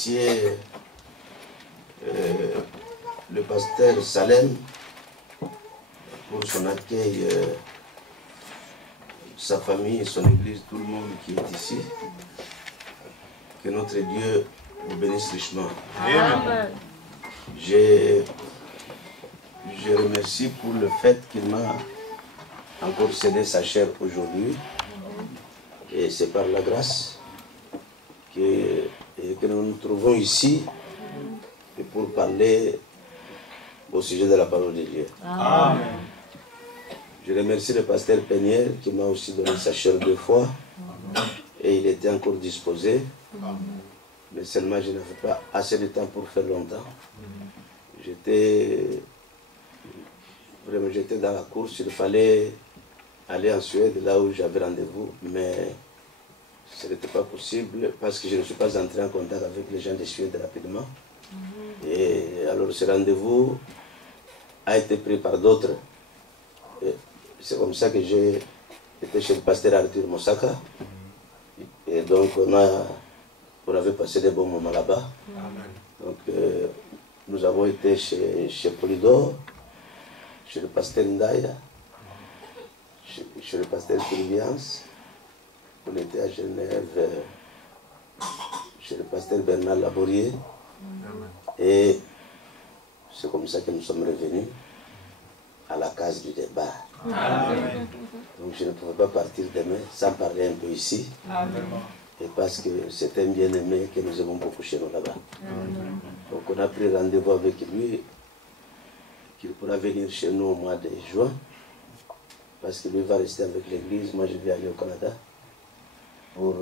remercier le pasteur Salem pour son accueil, sa famille, son église, tout le monde qui est ici. Que notre Dieu vous bénisse richement. Amen. Je remercie pour le fait qu'il m'a encore cédé sa chair aujourd'hui. Et c'est par la grâce que nous nous trouvons ici pour parler au sujet de la parole de Dieu. Amen. Je remercie le pasteur Péniel qui m'a aussi donné sa chair 2 fois. Et il était encore disposé. Mais seulement je n'avais pas assez de temps pour faire longtemps. J'étais dans la course, il fallait aller en Suède, là où j'avais rendez-vous, mais ce n'était pas possible parce que je ne suis pas entré en contact avec les gens de Suède rapidement. Et alors ce rendez-vous a été pris par d'autres. C'est comme ça que j'ai été chez le pasteur Arthur Mosaka. Et donc on avait passé des bons moments là-bas. Donc nous avons été chez Polydor, chez le pasteur Ndaya, chez le pasteur Sylviance. On était à Genève, chez le pasteur Bernard Laborier. Et c'est comme ça que nous sommes revenus à la case du débat. Amen. Donc je ne pouvais pas partir demain sans parler un peu ici. Amen. Et parce que c'est un bien-aimé que nous aimons beaucoup chez nous là-bas. Donc on a pris rendez-vous avec lui, qu'il pourra venir chez nous au mois de juin, parce que lui va rester avec l'église. Moi je vais aller au Canada pour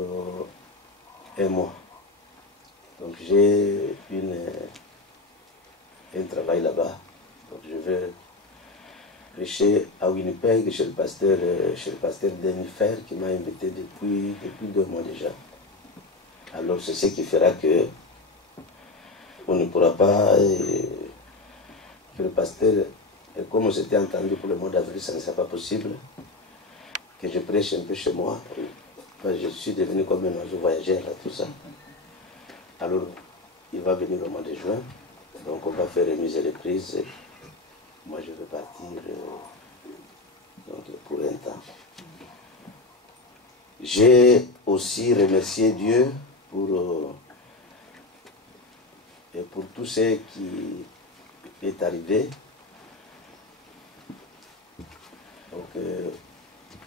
1 mois. Donc j'ai un travail là-bas. Donc je vais prêcher à Winnipeg chez le pasteur Denifer qui m'a invité depuis 2 mois déjà. Alors c'est ce qui fera que on ne pourra pas, que le pasteur, comme on s'était entendu pour le mois d'avril, ça ne sera pas possible, que je prêche un peu chez moi. Je suis devenu comme un oiseau voyageur, là, tout ça. Alors, il va venir au mois de juin, donc on va faire remise et reprise. Moi, je vais partir donc, pour un temps. J'ai aussi remercié Dieu pour tout ce qui est arrivé. Donc,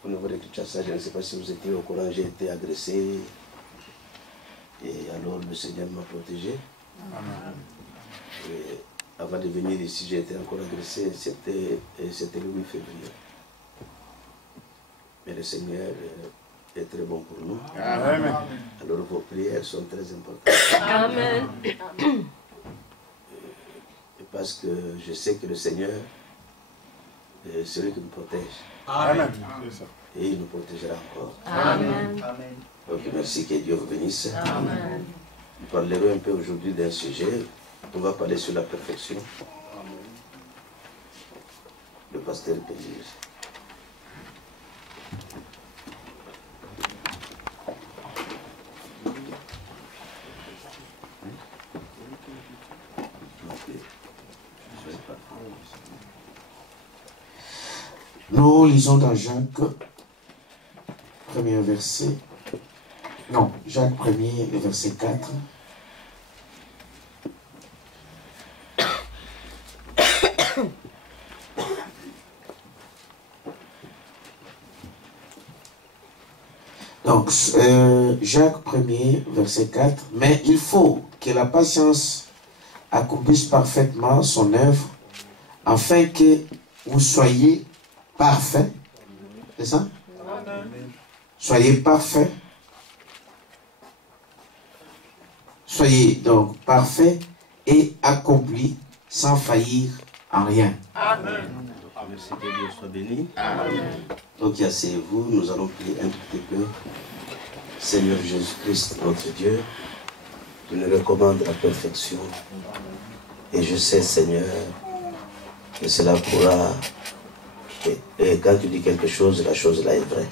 au niveau de Kinshasa, je ne sais pas si vous étiez au courant, j'ai été agressé. Et alors, le Seigneur m'a protégé. Amen. Et avant de venir ici, j'ai été encore agressé. C'était le 8 février. Mais le Seigneur est très bon pour nous. Amen. Alors, vos prières sont très importantes. Amen. Parce que je sais que le Seigneur est celui qui nous protège. Amen. Et il nous protégera encore. Amen. Donc merci, que Dieu vous bénisse. Amen. Nous parlerons un peu aujourd'hui d'un sujet. On va parler sur la perfection. Amen. Le pasteur Péniel. Nous lisons dans Jacques, premier verset. Non, Jacques 1er, le verset 4. Donc, Jacques 1er, verset 4. Mais il faut que la patience accomplisse parfaitement son œuvre, afin que vous soyez parfaits. C'est ça? Amen. Soyez parfaits. Soyez donc parfaits et accomplis sans faillir en rien. Amen. Merci, que Dieu soit béni. Amen. Donc, asseyez-vous, nous allons prier un tout petit peu. Seigneur Jésus-Christ, notre Dieu, tu nous recommandes la perfection. Et je sais, Seigneur, que cela pourra... Et quand tu dis quelque chose, la chose là est vraie.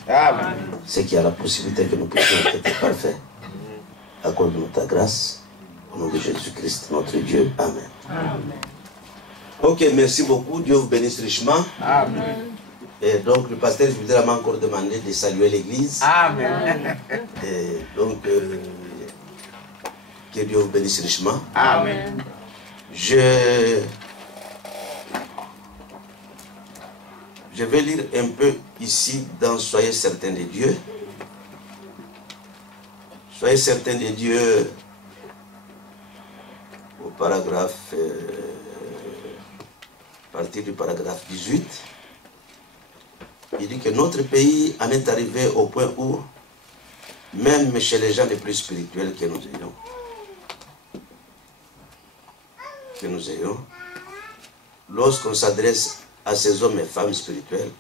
C'est qu'il y a la possibilité que nous puissions être parfaits. Accorde-nous ta grâce Au nom de Jésus-Christ, notre Dieu. Amen. Amen. Ok, merci beaucoup. Dieu vous bénisse richement. Amen. Et donc, le pasteur m'a encore demandé de saluer l'église. Amen. Et donc, que Dieu vous bénisse richement. Amen. Je vais lire un peu ici dans Soyez certains de Dieu. Soyez certains de Dieu au paragraphe, à partir du paragraphe 18. Il dit que notre pays en est arrivé au point où, même chez les gens les plus spirituels que nous ayons, lorsqu'on s'adresse à ces hommes et femmes spirituels,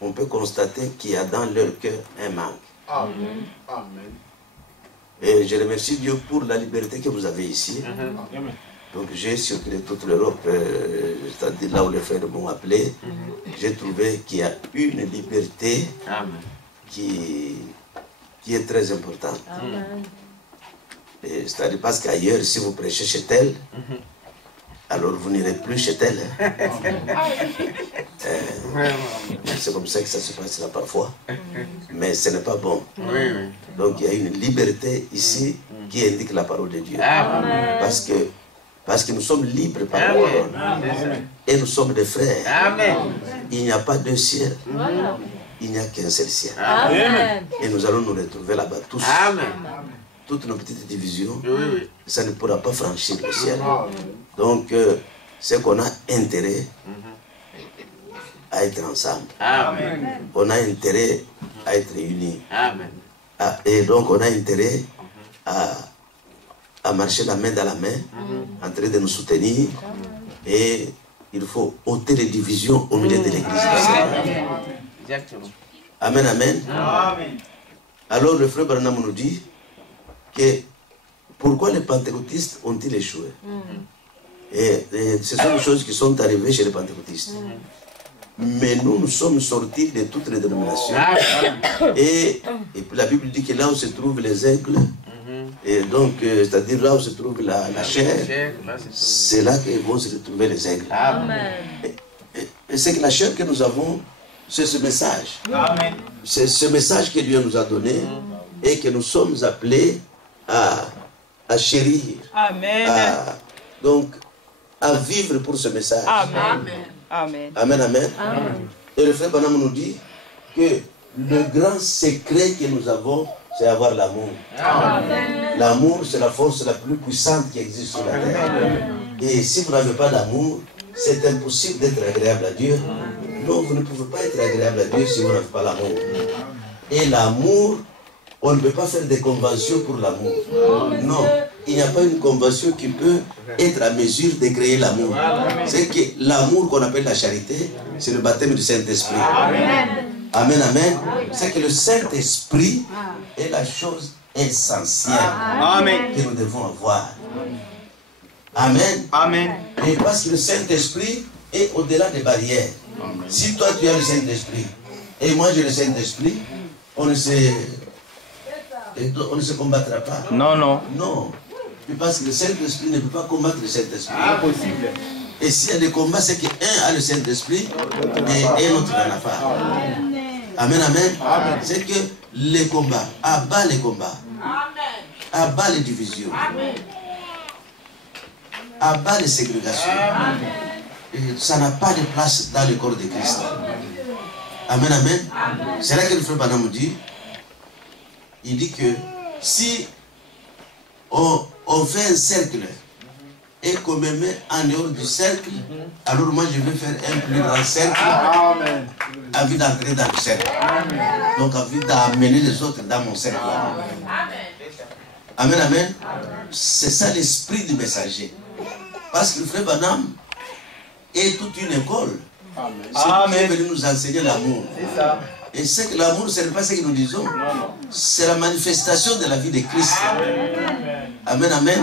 on peut constater qu'il y a dans leur cœur un manque. Amen. Amen. Et je remercie Dieu pour la liberté que vous avez ici. Amen. Donc j'ai circulé toute l'Europe, c'est-à-dire là où les frères m'ont appelé, j'ai trouvé qu'il y a une liberté qui est très importante. C'est-à-dire parce qu'ailleurs, si vous prêchez chez tel, alors vous n'irez plus chez tel. C'est comme ça que ça se passera parfois. Mais ce n'est pas bon. Donc il y a une liberté ici qui indique la parole de Dieu. Parce que nous sommes libres par la parole. Et nous sommes des frères. Amen. Il n'y a pas deux ciels. Il n'y a qu'un seul ciel. Amen. Et nous allons nous retrouver là-bas tous. Amen. Toutes nos petites divisions, ça ne pourra pas franchir le ciel. Donc, c'est qu'on a intérêt à être ensemble. Amen. On a intérêt à être unis. Amen. Et donc, on a intérêt à marcher la main dans la main, en train de nous soutenir. Et il faut ôter les divisions au milieu de l'église. Amen, amen. Alors le frère Branham nous dit que pourquoi les pentecôtistes ont-ils échoué? Et ce sont des choses qui sont arrivées chez les pentecôtistes. Mais nous sommes sortis de toutes les dénominations. Et puis la Bible dit que là où se trouvent les aigles, et donc, c'est-à-dire là où se trouve la chair, c'est là que vont se retrouver les aigles. Amen. Et c'est que la chair que nous avons, c'est ce message. C'est ce message que Dieu nous a donné et que nous sommes appelés à chérir. Amen. Donc, à vivre pour ce message. Amen. Amen. Amen, amen. Amen. Et le frère Branham nous dit que le grand secret que nous avons, c'est avoir l'amour. L'amour, c'est la force la plus puissante qui existe sur la terre. Et si vous n'avez pas d'amour, c'est impossible d'être agréable à Dieu. Non, vous ne pouvez pas être agréable à Dieu si vous n'avez pas l'amour. Et l'amour, on ne peut pas faire des conventions pour l'amour. Non, il n'y a pas une convention qui peut être à mesure de créer l'amour. C'est que l'amour qu'on appelle la charité, c'est le baptême du Saint-Esprit. Amen, amen. C'est que le Saint-Esprit est la chose essentielle que nous devons avoir. Amen. Amen. Et parce que le Saint-Esprit est au-delà des barrières. Amen. Si toi tu as le Saint-Esprit et moi j'ai le Saint-Esprit, on ne se combattra pas. Non, non. Non. Parce que le Saint-Esprit ne peut pas combattre le Saint-Esprit. Impossible. Et s'il y a des combats, c'est qu'un a le Saint-Esprit et l'autre n'en a pas. Amen, amen. Amen. C'est que les combats, abat les combats. Amen. Abat les divisions. Amen. Abat les ségrégations. Amen. Et ça n'a pas de place dans le corps de Christ. Amen, amen. C'est là que le frère Branham dit, il dit que si on fait un cercle et qu'on me met en dehors du cercle, alors moi je vais faire un plus grand cercle à vue d'entrer dans le cercle. Donc à vue d'amener les autres dans mon cercle. Amen, amen. C'est ça l'esprit du messager. Parce que le frère Branham est toute une école. C'est lui qui est venu nous enseigner l'amour. Et c'est que l'amour, ce n'est pas ce que nous disons. C'est la manifestation de la vie de Christ. Amen, amen.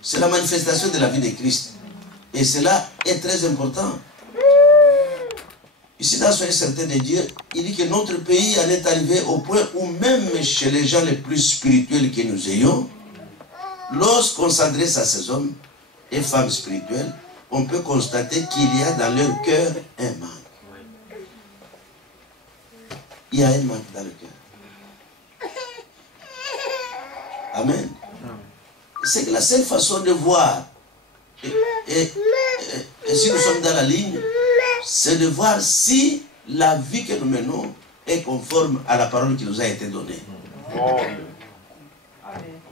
C'est la manifestation de la vie de Christ. Et cela est très important. Ici, dans Soyez certains de Dieu, il dit que notre pays en est arrivé au point où même chez les gens les plus spirituels que nous ayons, lorsqu'on s'adresse à ces hommes et femmes spirituels, on peut constater qu'il y a dans leur cœur un manque. Il y a un manque dans le cœur. Amen. C'est que la seule façon de voir, et si nous sommes dans la ligne, c'est de voir si la vie que nous menons est conforme à la parole qui nous a été donnée.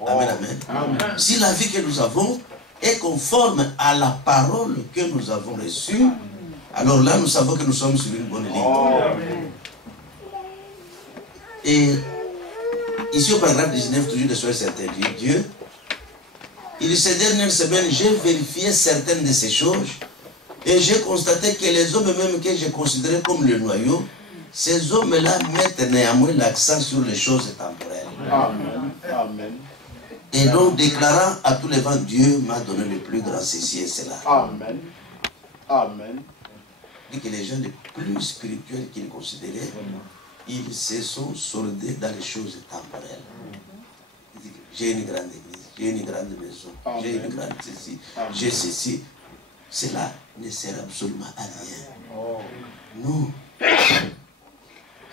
Amen, amen. Amen. Si la vie que nous avons est conforme à la parole que nous avons reçue, alors là nous savons que nous sommes sur une bonne ligne. Et ici au paragraphe 19, toujours de soins certains, Dieu, il dit, ces dernières semaines, j'ai vérifié certaines de ces choses et j'ai constaté que les hommes même que j'ai considérés comme le noyau, ces hommes-là mettent néanmoins l'accent sur les choses temporelles. Amen. Amen. Et donc, déclarant à tous les vents, Dieu m'a donné le plus grand ceci et cela. Amen. Amen. Il dit que les gens les plus spirituels qu'il considérait, ils se sont soldés dans les choses temporelles. Il dit, j'ai une grande église, j'ai une grande maison, j'ai une grande ceci, j'ai ceci. Cela ne sert absolument à rien. Non.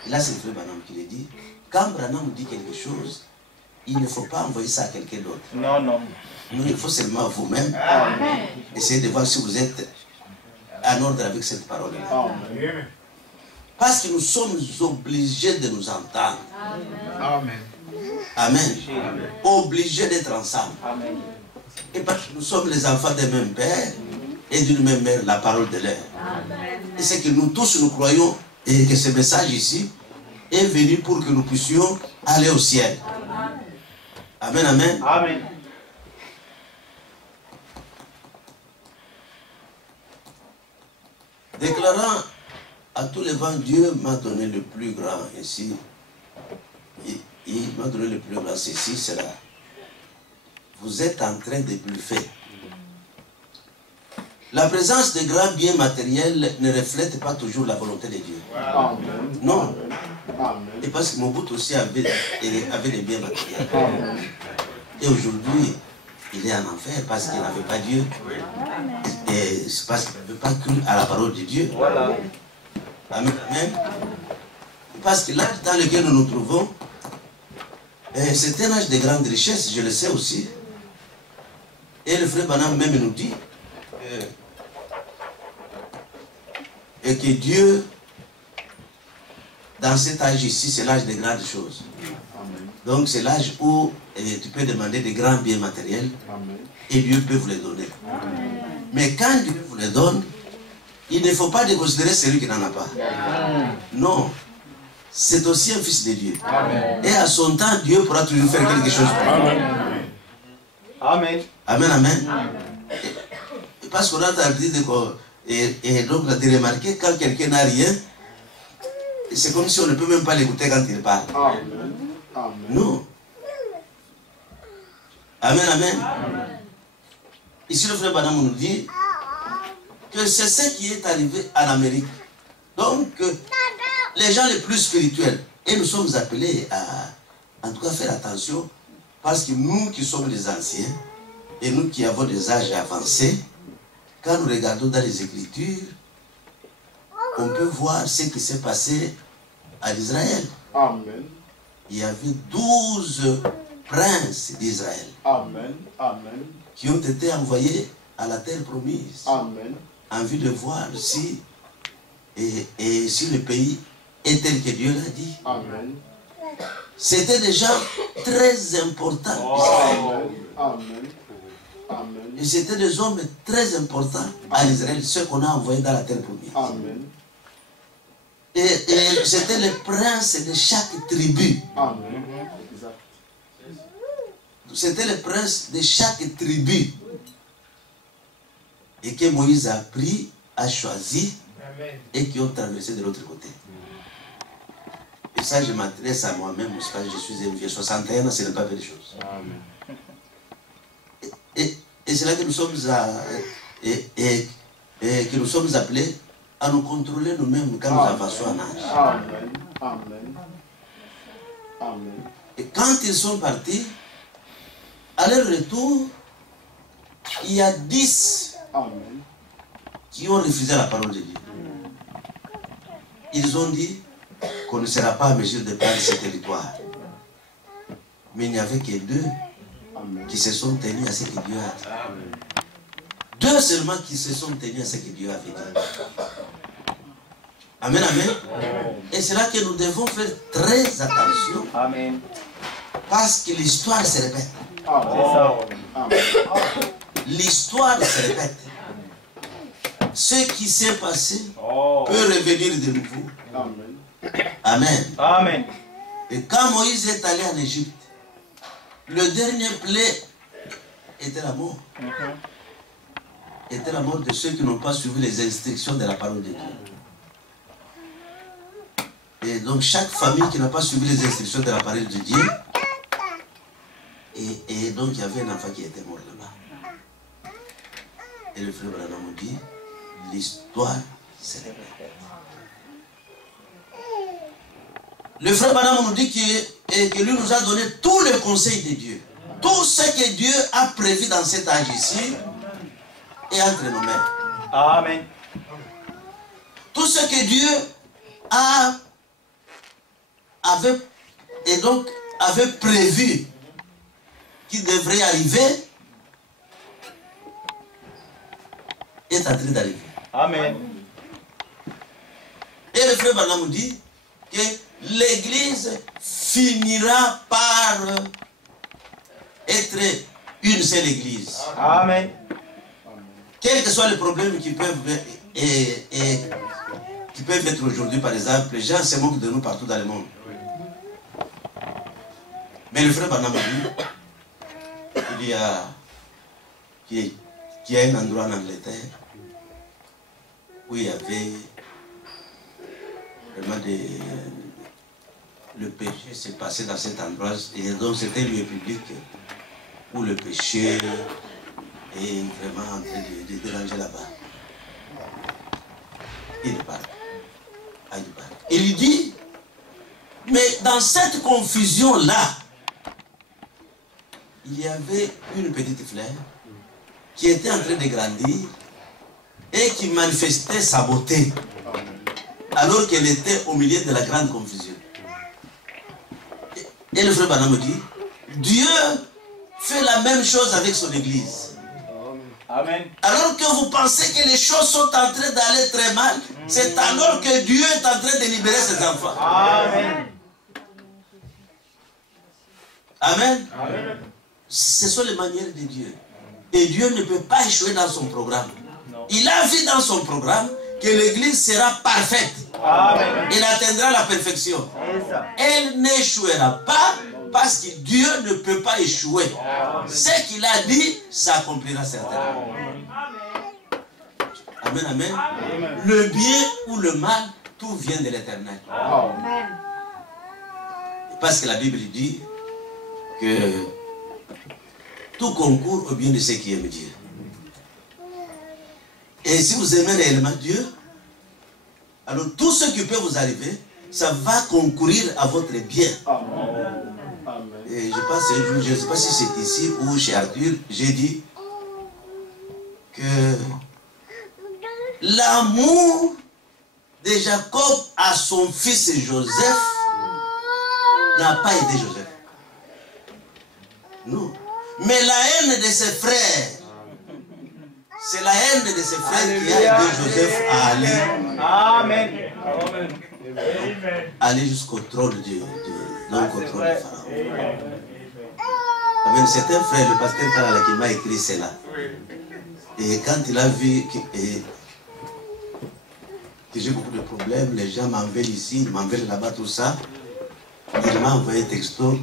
Là, c'est le frère Branham qui le dit. Quand Branham dit quelque chose, il ne faut pas envoyer ça à quelqu'un d'autre. Non, non. Non, il faut seulement vous-même essayer de voir si vous êtes en ordre avec cette parole-là. Parce que nous sommes obligés de nous entendre. Amen. Amen. Obligés d'être ensemble. Amen. Et parce que nous sommes les enfants d'un même père et d'une même mère, la parole de l'air. Et c'est que nous tous nous croyons et que ce message ici est venu pour que nous puissions aller au ciel. Amen, amen. Amen. Déclarant à tous les vents, Dieu m'a donné le plus grand ici. Il m'a donné le plus grand ceci, cela. Vous êtes en train de bluffer. La présence de grands biens matériels ne reflète pas toujours la volonté de Dieu. Amen. Non. Amen. Et parce que Mobutu aussi avait des biens matériels. Amen. Et aujourd'hui, il est en enfer parce qu'il n'avait pas Dieu. Et c'est parce qu'il n'avait pas cru à la parole de Dieu. Voilà. Amen. Amen. Parce que l'âge dans lequel nous nous trouvons, c'est un âge de grande richesse, je le sais aussi. Et le frère Branham même nous dit et que Dieu, dans cet âge ici, c'est l'âge de grandes choses. Donc c'est l'âge où tu peux demander des grands biens matériels et Dieu peut vous les donner. Mais quand Dieu vous les donne, il ne faut pas déconsidérer celui qui n'en a pas. Non. C'est aussi un fils de Dieu. Amen. Et à son temps, Dieu pourra toujours faire quelque chose pour lui. Amen. Amen, amen. Parce qu'on a entendu et donc on a remarqué quand quelqu'un n'a rien, c'est comme si on ne peut même pas l'écouter quand il parle. Amen. Amen. Non. Amen, amen. Ici le frère Branham nous dit que c'est ce qui est arrivé en Amérique. Donc, les gens les plus spirituels, et nous sommes appelés à, en tout cas, faire attention, parce que nous qui sommes les anciens, et nous qui avons des âges avancés, quand nous regardons dans les Écritures, on peut voir ce qui s'est passé à Israël. Amen. Il y avait 12 princes d'Israël. Amen. Amen. Qui ont été envoyés à la terre promise. Amen. En vue de voir si, et si le pays est tel que Dieu l'a dit. Amen. C'était des gens très importants. Amen. Amen. Amen. Et c'était des hommes très importants à Israël, ceux qu'on a envoyés dans la terre promise. Amen. Et c'était les princes de chaque tribu. Amen. C'était les princes de chaque tribu. Et que Moïse a pris, a choisi, et qui ont traversé de l'autre côté. Et ça, je m'adresse à moi-même, parce que je suis un vieux 61 ans, ce n'est pas belle chose. Et c'est là que nous sommes que nous sommes appelés à nous contrôler nous-mêmes quand nous avançons en âge. Amen. Amen. Amen. Et quand ils sont partis, à leur retour, il y a 10 Amen. qui ont refusé la parole de Dieu. Ils ont dit qu'on ne sera pas en mesure de prendre ce territoire. Mais il n'y avait que 2 Amen. qui se sont tenus à ce que Dieu a dit. 2 seulement qui se sont tenus à ce que Dieu avait dit. Amen, amen. Et c'est là que nous devons faire très attention. Amen. Parce que l'histoire se répète. Amen. L'histoire se répète. Ce qui s'est passé peut revenir de nouveau. Amen. Amen. Amen. Et quand Moïse est allé en Égypte, le dernier plaie était la mort. Était la mort de ceux qui n'ont pas suivi les instructions de la parole de Dieu. Et donc chaque famille qui n'a pas suivi les instructions de la parole de Dieu, et donc il y avait un enfant qui était mort là-bas. Et le frère Branham nous dit, l'histoire se répète. Le frère Branham nous dit que lui nous a donné tous les conseils de Dieu. Tout ce que Dieu a prévu dans cet âge ici est entre nos mains. Amen. Tout ce que Dieu avait prévu qui devrait arriver est en train d'arriver. Amen. Et le frère Branham nous dit que l'Église finira par être une seule Église. Amen. Quels que soient les problèmes qui peuvent être aujourd'hui, par exemple, les gens se moquent de nous partout dans le monde. Mais le frère Branham dit qu'il y a un endroit en Angleterre où il y avait vraiment le péché s'est passé dans cet endroit, et donc c'était un lieu public où le péché est vraiment en train de déranger là-bas. Il parle. Il dit, mais dans cette confusion-là, il y avait une petite fleur qui était en train de grandir et qui manifestait sa beauté alors qu'elle était au milieu de la grande confusion. Et le frère Branham dit, Dieu fait la même chose avec son Église. Amen. Alors que vous pensez que les choses sont en train d'aller très mal, c'est alors que Dieu est en train de libérer ses enfants. Amen. Amen. Amen. Ce sont les manières de Dieu. Et Dieu ne peut pas échouer dans son programme. Non. Il a vu dans son programme que l'Église sera parfaite. Amen. Elle atteindra la perfection. C'est ça. Elle n'échouera pas parce que Dieu ne peut pas échouer. Ce qu'il a dit s'accomplira certainement. Amen, amen. Le bien ou le mal, tout vient de l'Éternel. Parce que la Bible dit que tout concourt au bien de ceux qui aiment Dieu. Et si vous aimez réellement Dieu, alors tout ce qui peut vous arriver, ça va concourir à votre bien. Et je pense un jour, je ne sais pas si c'est ici ou chez Arthur, j'ai dit que l'amour de Jacob à son fils Joseph n'a pas aidé Joseph. Non. Mais la haine de ses frères, c'est la haine de ses frères qui a aidé Joseph à aller, Amen. aller jusqu'au trône du Pharaon. Amen. C'est un frère, le pasteur Karala, qui m'a écrit cela. Et quand il a vu que j'ai beaucoup de problèmes, les gens m'en veulent ici, ils m'en veulent là-bas, tout ça, il m'a envoyé un texto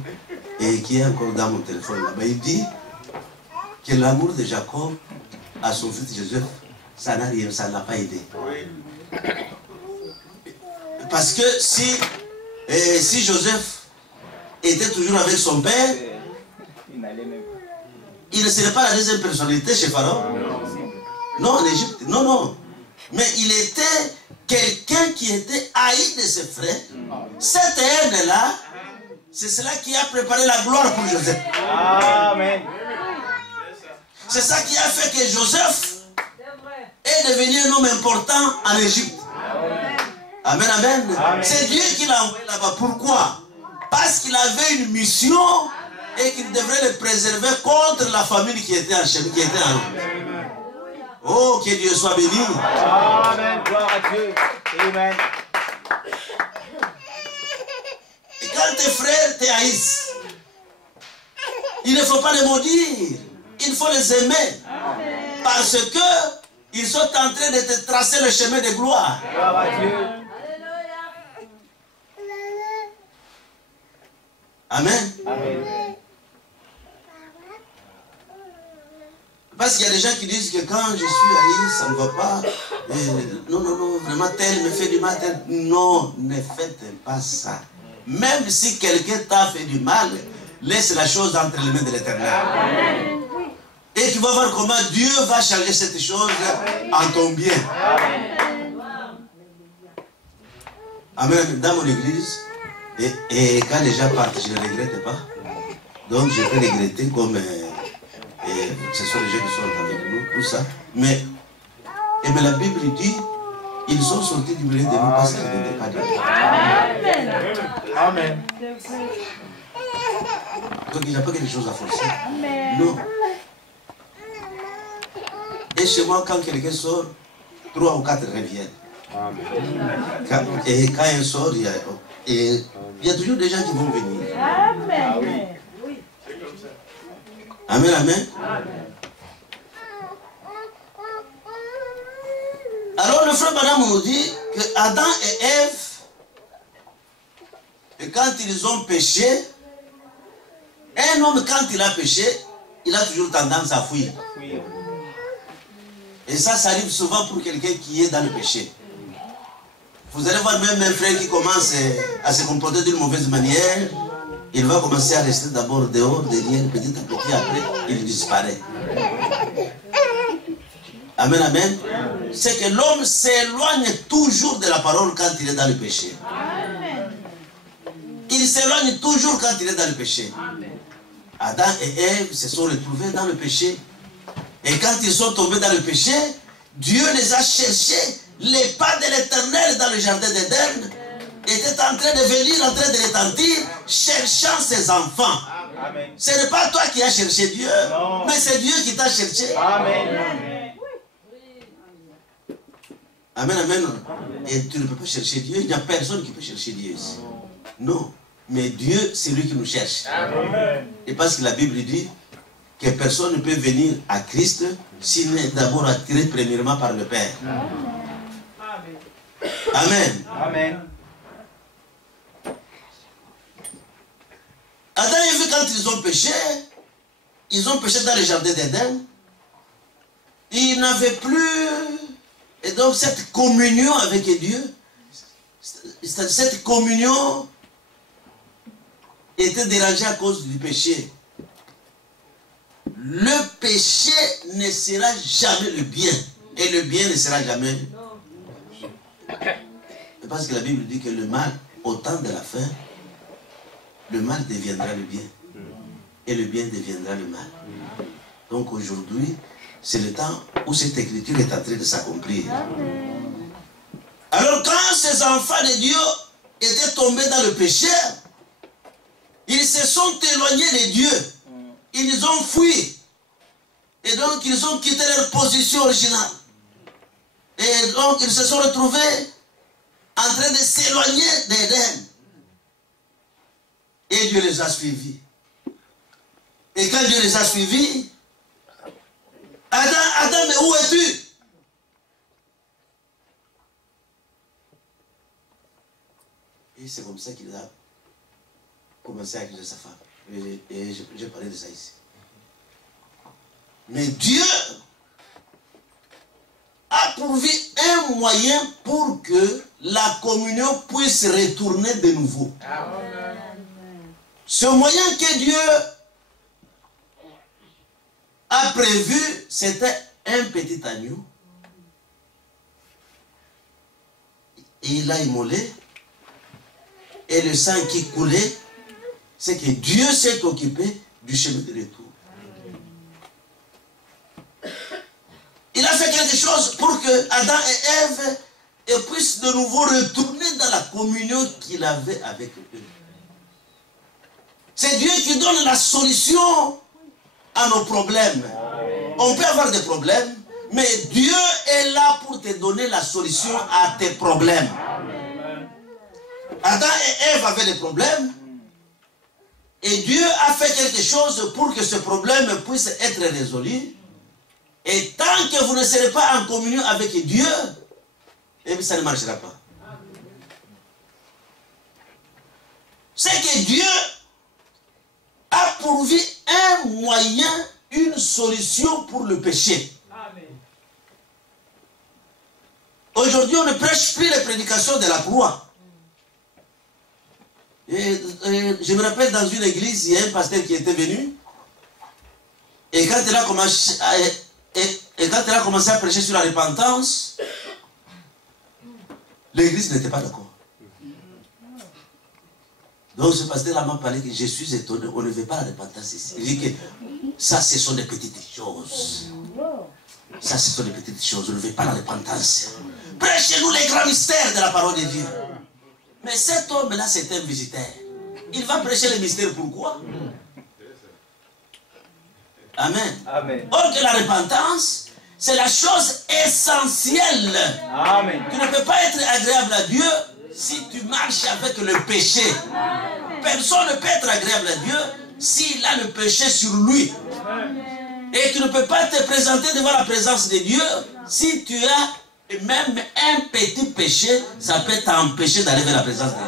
et qui est encore dans mon téléphone là-bas. Il dit que l'amour de Jacob à son fils Joseph, ça n'a rien, ça ne l'a pas aidé. Parce que si Joseph était toujours avec son père, il ne serait pas la deuxième personnalité chez Pharaon. Non, en Égypte. Non, non. Mais il était quelqu'un qui était haï de ses frères. Cette haine-là, c'est cela qui a préparé la gloire pour Joseph. Amen. C'est ça qui a fait que Joseph est devenu un homme important en Égypte. Amen, amen. C'est Dieu qui l'a envoyé là-bas. Pourquoi? Parce qu'il avait une mission et qu'il devrait le préserver contre la famine qui était en chemin, qui était en route. Oh, que Dieu soit béni. Amen. Gloire à Dieu. Amen. Et quand tes frères te haïssent, il ne faut pas les maudire. Il faut les aimer. Parce que ils sont en train de te tracer le chemin de gloire. Gloire à Dieu. Amen. Amen. Parce qu'il y a des gens qui disent que quand je suis haï, ça ne va pas. Non, non, non, vraiment tel me fait du mal. Tel... Non, ne faites pas ça. Même si quelqu'un t'a fait du mal, laisse la chose entre les mains de l'Éternel. Et tu vas voir comment Dieu va changer cette chose en ton bien. Amen. Dans mon église, et quand les gens partent, je ne regrette pas. Donc je peux regretter comme ce sont les gens qui sont avec nous, tout ça. Mais la Bible dit, ils sont sortis du milieu de nous parce qu'ils n'étaient pas de nous. Amen. Amen. Donc il n'y a pas quelque chose à forcer. Non. Et chez moi, quand quelqu'un sort, 3 ou 4 reviennent. Et quand un sort, il y a toujours des gens qui vont venir. Amen. Amen, amen. Alors le frère Branham nous dit que Adam et Ève, et quand ils ont péché, un homme quand il a péché, il a toujours tendance à fuir. Et ça arrive souvent pour quelqu'un qui est dans le péché. Vous allez voir même un frère qui commence à se comporter d'une mauvaise manière, il va commencer à rester d'abord dehors, derrière, petit à petit, après, il disparaît. Amen, amen. C'est que l'homme s'éloigne toujours de la parole quand il est dans le péché. Il s'éloigne toujours quand il est dans le péché. Adam et Ève se sont retrouvés dans le péché. Et quand ils sont tombés dans le péché, Dieu les a cherchés. Les pas de l'Éternel dans le jardin d'Éden était en train de venir, en train de retentir, cherchant ses enfants. Amen. Ce n'est pas toi qui as cherché Dieu, non, mais c'est Dieu qui t'a cherché. Amen. Amen, amen. Et tu ne peux pas chercher Dieu, il n'y a personne qui peut chercher Dieu ici. Non, mais Dieu, c'est lui qui nous cherche. Amen. Et parce que la Bible dit que personne ne peut venir à Christ s'il n'est d'abord attiré premièrement par le Père. Amen. Amen. Adam et Ève, quand ils ont péché dans le jardin d'Éden, ils n'avaient plus, et donc cette communion avec Dieu, cette communion était dérangée à cause du péché. Le péché ne sera jamais le bien, et le bien ne sera jamais. Parce que la Bible dit que le mal, au temps de la fin, le mal deviendra le bien. Et le bien deviendra le mal. Donc aujourd'hui, c'est le temps où cette écriture est en train de s'accomplir. Alors quand ces enfants de Dieu étaient tombés dans le péché, ils se sont éloignés de Dieu. Ils ont fui. Et donc ils ont quitté leur position originale. Et donc ils se sont retrouvés en train de s'éloigner d'Éden. Et Dieu les a suivis. Et quand Dieu les a suivis, Adam, mais où es-tu? Et c'est comme ça qu'il a commencé à accuser sa femme. Et j'ai parlé de ça ici. Mais Dieu a trouvé un moyen pour que la communion puisse retourner de nouveau. Amen. Ce moyen que Dieu a prévu, c'était un petit agneau. Et il l'a immolé. Et le sang qui coulait, c'est que Dieu s'est occupé du chemin de retour. quelque chose pour que Adam et Ève puissent de nouveau retourner dans la communion qu'il avait avec eux. C'est Dieu qui donne la solution à nos problèmes. On peut avoir des problèmes, mais Dieu est là pour te donner la solution à tes problèmes. Adam et Ève avaient des problèmes, et Dieu a fait quelque chose pour que ce problème puisse être résolu. Et tant que vous ne serez pas en communion avec Dieu, eh bien, ça ne marchera pas. C'est que Dieu a pourvu un moyen, une solution pour le péché. Aujourd'hui, on ne prêche plus les prédications de la croix. Et je me rappelle dans une église, il y a un pasteur qui était venu. Et quand il a commencé à prêcher sur la repentance, l'église n'était pas d'accord. Donc ce pasteur-là m'a parlé que je suis étonné, on ne veut pas la repentance ici. Il dit que ça, ce sont des petites choses. Ça, ce sont des petites choses, on ne veut pas la repentance. Prêchez-nous les grands mystères de la parole de Dieu. Mais cet homme-là, c'est un visiteur. Il va prêcher les mystères, pourquoi? Amen. Amen. Or que la repentance, c'est la chose essentielle. Amen. Tu ne peux pas être agréable à Dieu si tu marches avec le péché. Amen. Personne ne peut être agréable à Dieu s'il a le péché sur lui. Amen. Et tu ne peux pas te présenter devant la présence de Dieu si tu as même un petit péché, ça peut t'empêcher d'aller vers la présence de Dieu.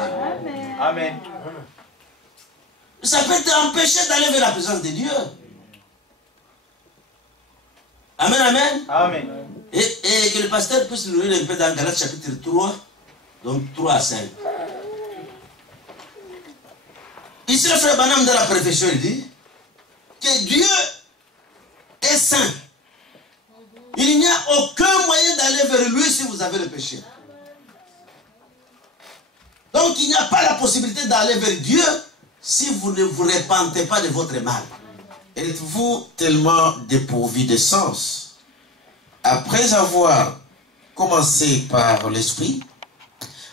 Amen. Ça peut t'empêcher d'aller vers la présence de Dieu. Amen, amen. Amen. Et que le pasteur puisse nous lire un peu dans Galates chapitre 3, donc 3 à 5. Ici, le frère Branham dans la profession, il dit que Dieu est saint. Il n'y a aucun moyen d'aller vers lui si vous avez le péché. Donc il n'y a pas la possibilité d'aller vers Dieu si vous ne vous repentez pas de votre mal. Êtes-vous tellement dépourvu de sens? Après avoir commencé par l'esprit,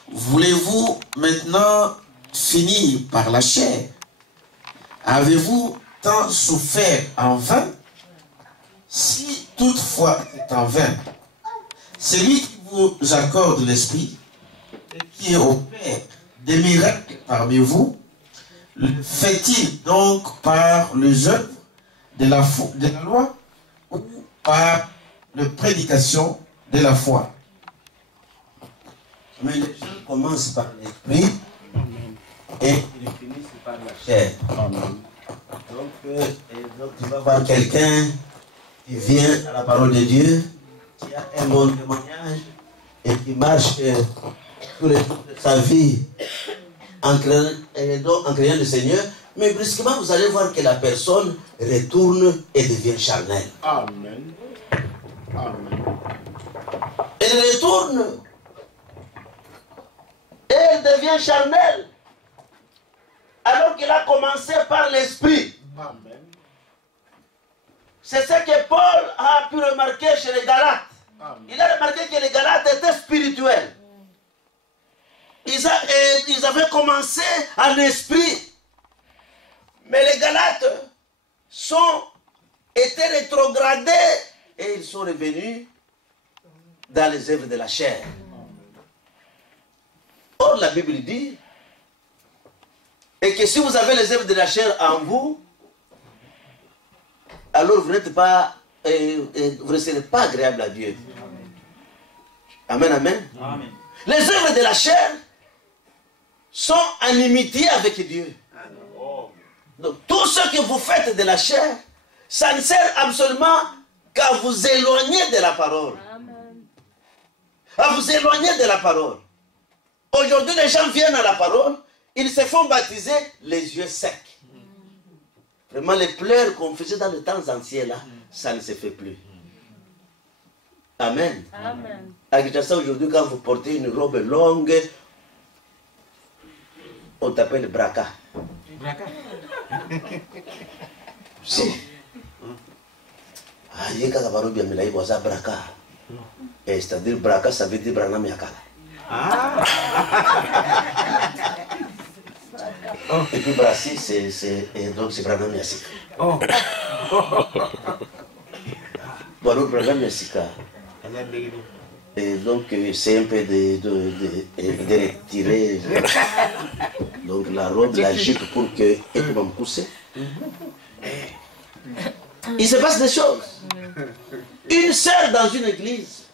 voulez-vous maintenant finir par la chair? Avez-vous tant souffert en vain? Si toutefois c'est en vain, celui qui vous accorde l'esprit et qui opère des miracles parmi vous, le fait-il donc par le jeûne de la loi ou par la prédication de la foi? Mais les gens commencent par l'esprit et ils finissent par la chair. Donc tu vas voir quelqu'un qui vient à la parole de Dieu, qui a un bon témoignage et qui marche tous les jours de sa vie en créant le Seigneur, mais brusquement vous allez voir que la personne retourne et devient charnelle. Amen. Amen. Elle retourne et elle devient charnelle alors qu'elle a commencé par l'esprit. Amen. C'est ce que Paul a pu remarquer chez les Galates. Amen. Il a remarqué que les Galates étaient spirituels. Ils avaient commencé en esprit. Mais les Galates étaient rétrogradés et ils sont revenus dans les œuvres de la chair. Or, la Bible dit et que si vous avez les œuvres de la chair en vous, alors vous n'êtes pas, vous ne serez pas agréable à Dieu. Amen, amen. Amen. Les œuvres de la chair sont en inimitié avec Dieu. Donc tout ce que vous faites de la chair, ça ne sert absolument qu'à vous éloigner de la parole. À vous éloigner de la parole. Aujourd'hui, les gens viennent à la parole, ils se font baptiser les yeux secs. Vraiment, les pleurs qu'on faisait dans les temps anciens, là, ça ne se fait plus. Amen. Amen. À Kinshasa, aujourd'hui, quand vous portez une robe longue, on t'appelle braca. Braca. Si. Ah, il y a un cabaret bien, mais là, il y a braca. Et c'est-à-dire Braka, ça veut dire Branham Yakala. Et puis Brassi, c'est Branham Yassika. Bon, alors Branham Yassika. Et donc c'est un peu de retirer donc la robe, la jupe pour que et pour me pousser. Il se passe des choses. Une sœur dans une église,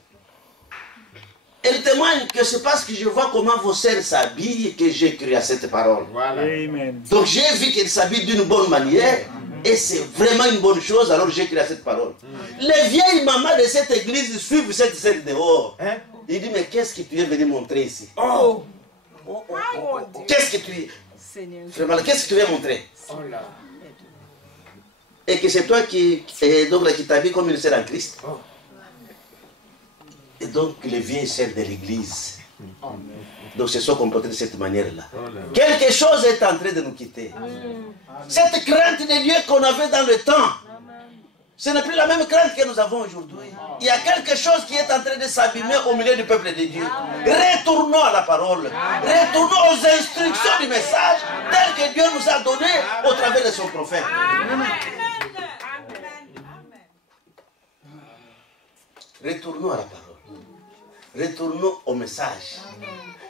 elle témoigne que c'est parce que je vois comment vos sœurs s'habillent que j'ai cru à cette parole. Voilà. Amen. Donc j'ai vu qu'elles s'habillent d'une bonne manière et c'est vraiment une bonne chose, alors j'ai cru à cette parole. Les vieilles mamans de cette église suivent cette sœur dehors. Il dit, mais qu'est-ce que tu es venu montrer ici? Qu'est-ce que tu es? Vraiment, qu'est-ce que tu veux montrer? Et que c'est toi qui t'habilles comme une sœur en Christ. Et donc les vieilles sœurs de l'église donc se sont comportées de cette manière-là. Quelque chose est en train de nous quitter. Cette crainte de Dieu qu'on avait dans le temps, ce n'est plus la même crainte que nous avons aujourd'hui. Il y a quelque chose qui est en train de s'abîmer au milieu du peuple de Dieu. Retournons à la parole. Retournons aux instructions du message tel que Dieu nous a donné au travers de son prophète. Retournons à la parole. Retournons au message.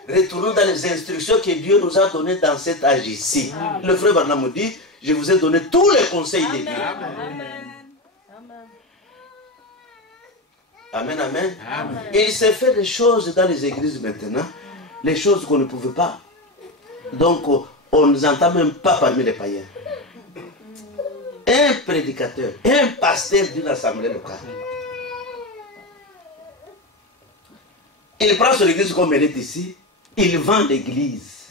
Retournons dans les instructions que Dieu nous a données dans cet âge ici. Le frère Branham dit, je vous ai donné tous les conseils de Dieu. Amen, amen. Et il s'est fait des choses dans les églises maintenant, les choses qu'on ne pouvait pas. Donc, on ne nous entend même pas parmi les païens. Un prédicateur, un pasteur d'une assemblée locale, il prend son église comme elle est ici, il vend l'église.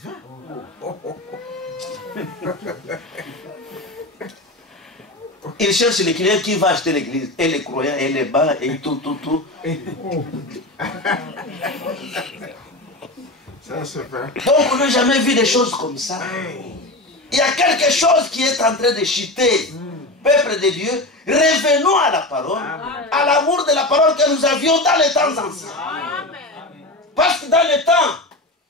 Il cherche les clients qui va acheter l'église. Et les croyants, et les bas, et tout. Donc on n'a jamais vu des choses comme ça. Il y a quelque chose qui est en train de chuter. Peuple de Dieu, revenons à la parole, à l'amour de la parole que nous avions dans les temps anciens. Parce que dans le temps,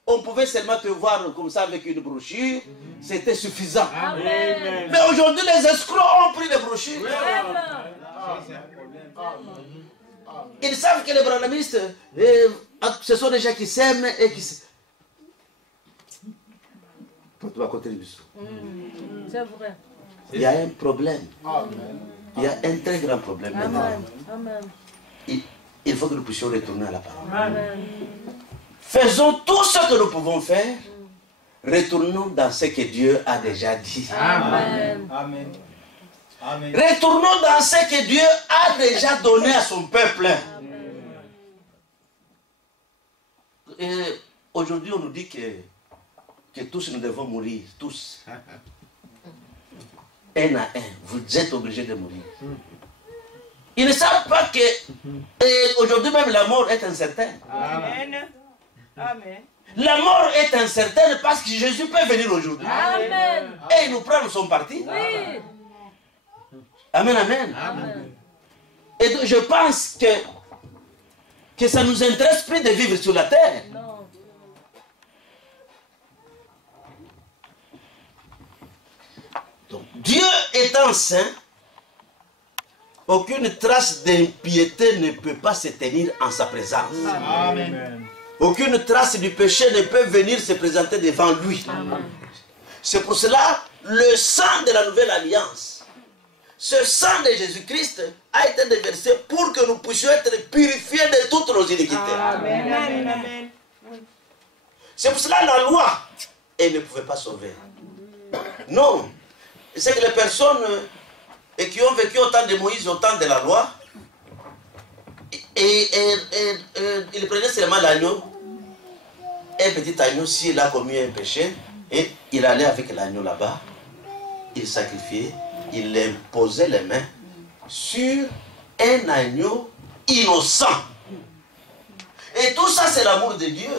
on pouvait seulement te voir comme ça avec une brochure, c'était suffisant. Amen. Mais aujourd'hui, les escrocs ont pris les brochures. Ils savent que les branhamistes, ce sont des gens qui s'aiment et qui s'aiment. C'est vrai. Il y a un problème. Il y a un très grand problème maintenant. Amen. Il faut que nous puissions retourner à la parole. Amen. Faisons tout ce que nous pouvons faire. Retournons dans ce que Dieu a déjà dit. Amen. Amen. Amen. Retournons dans ce que Dieu a déjà donné à son peuple. Et aujourd'hui, on nous dit que tous nous devons mourir. Tous. Un à un. Vous êtes obligés de mourir. Ils ne savent pas que aujourd'hui même la mort est incertaine. Amen. Amen. La mort est incertaine parce que Jésus peut venir aujourd'hui. Amen. Et il nous prend son parti. Oui. Amen, amen. Amen. Et donc je pense que ça ne nous intéresse plus de vivre sur la terre. Non. Donc, Dieu étant saint, aucune trace d'impiété ne peut pas se tenir en sa présence. Amen. Aucune trace du péché ne peut venir se présenter devant lui. C'est pour cela le sang de la nouvelle alliance, ce sang de Jésus-Christ a été déversé pour que nous puissions être purifiés de toutes nos iniquités. Amen. Amen. Amen. C'est pour cela la loi, elle ne pouvait pas sauver. Non. C'est que les personnes qui ont vécu au temps de Moïse, au temps de la loi, ils prenaient seulement l'agneau, un petit agneau, s'il a commis un péché, et il allait avec l'agneau là-bas, il sacrifiait, il imposait les mains sur un agneau innocent. Et tout ça, c'est l'amour de Dieu.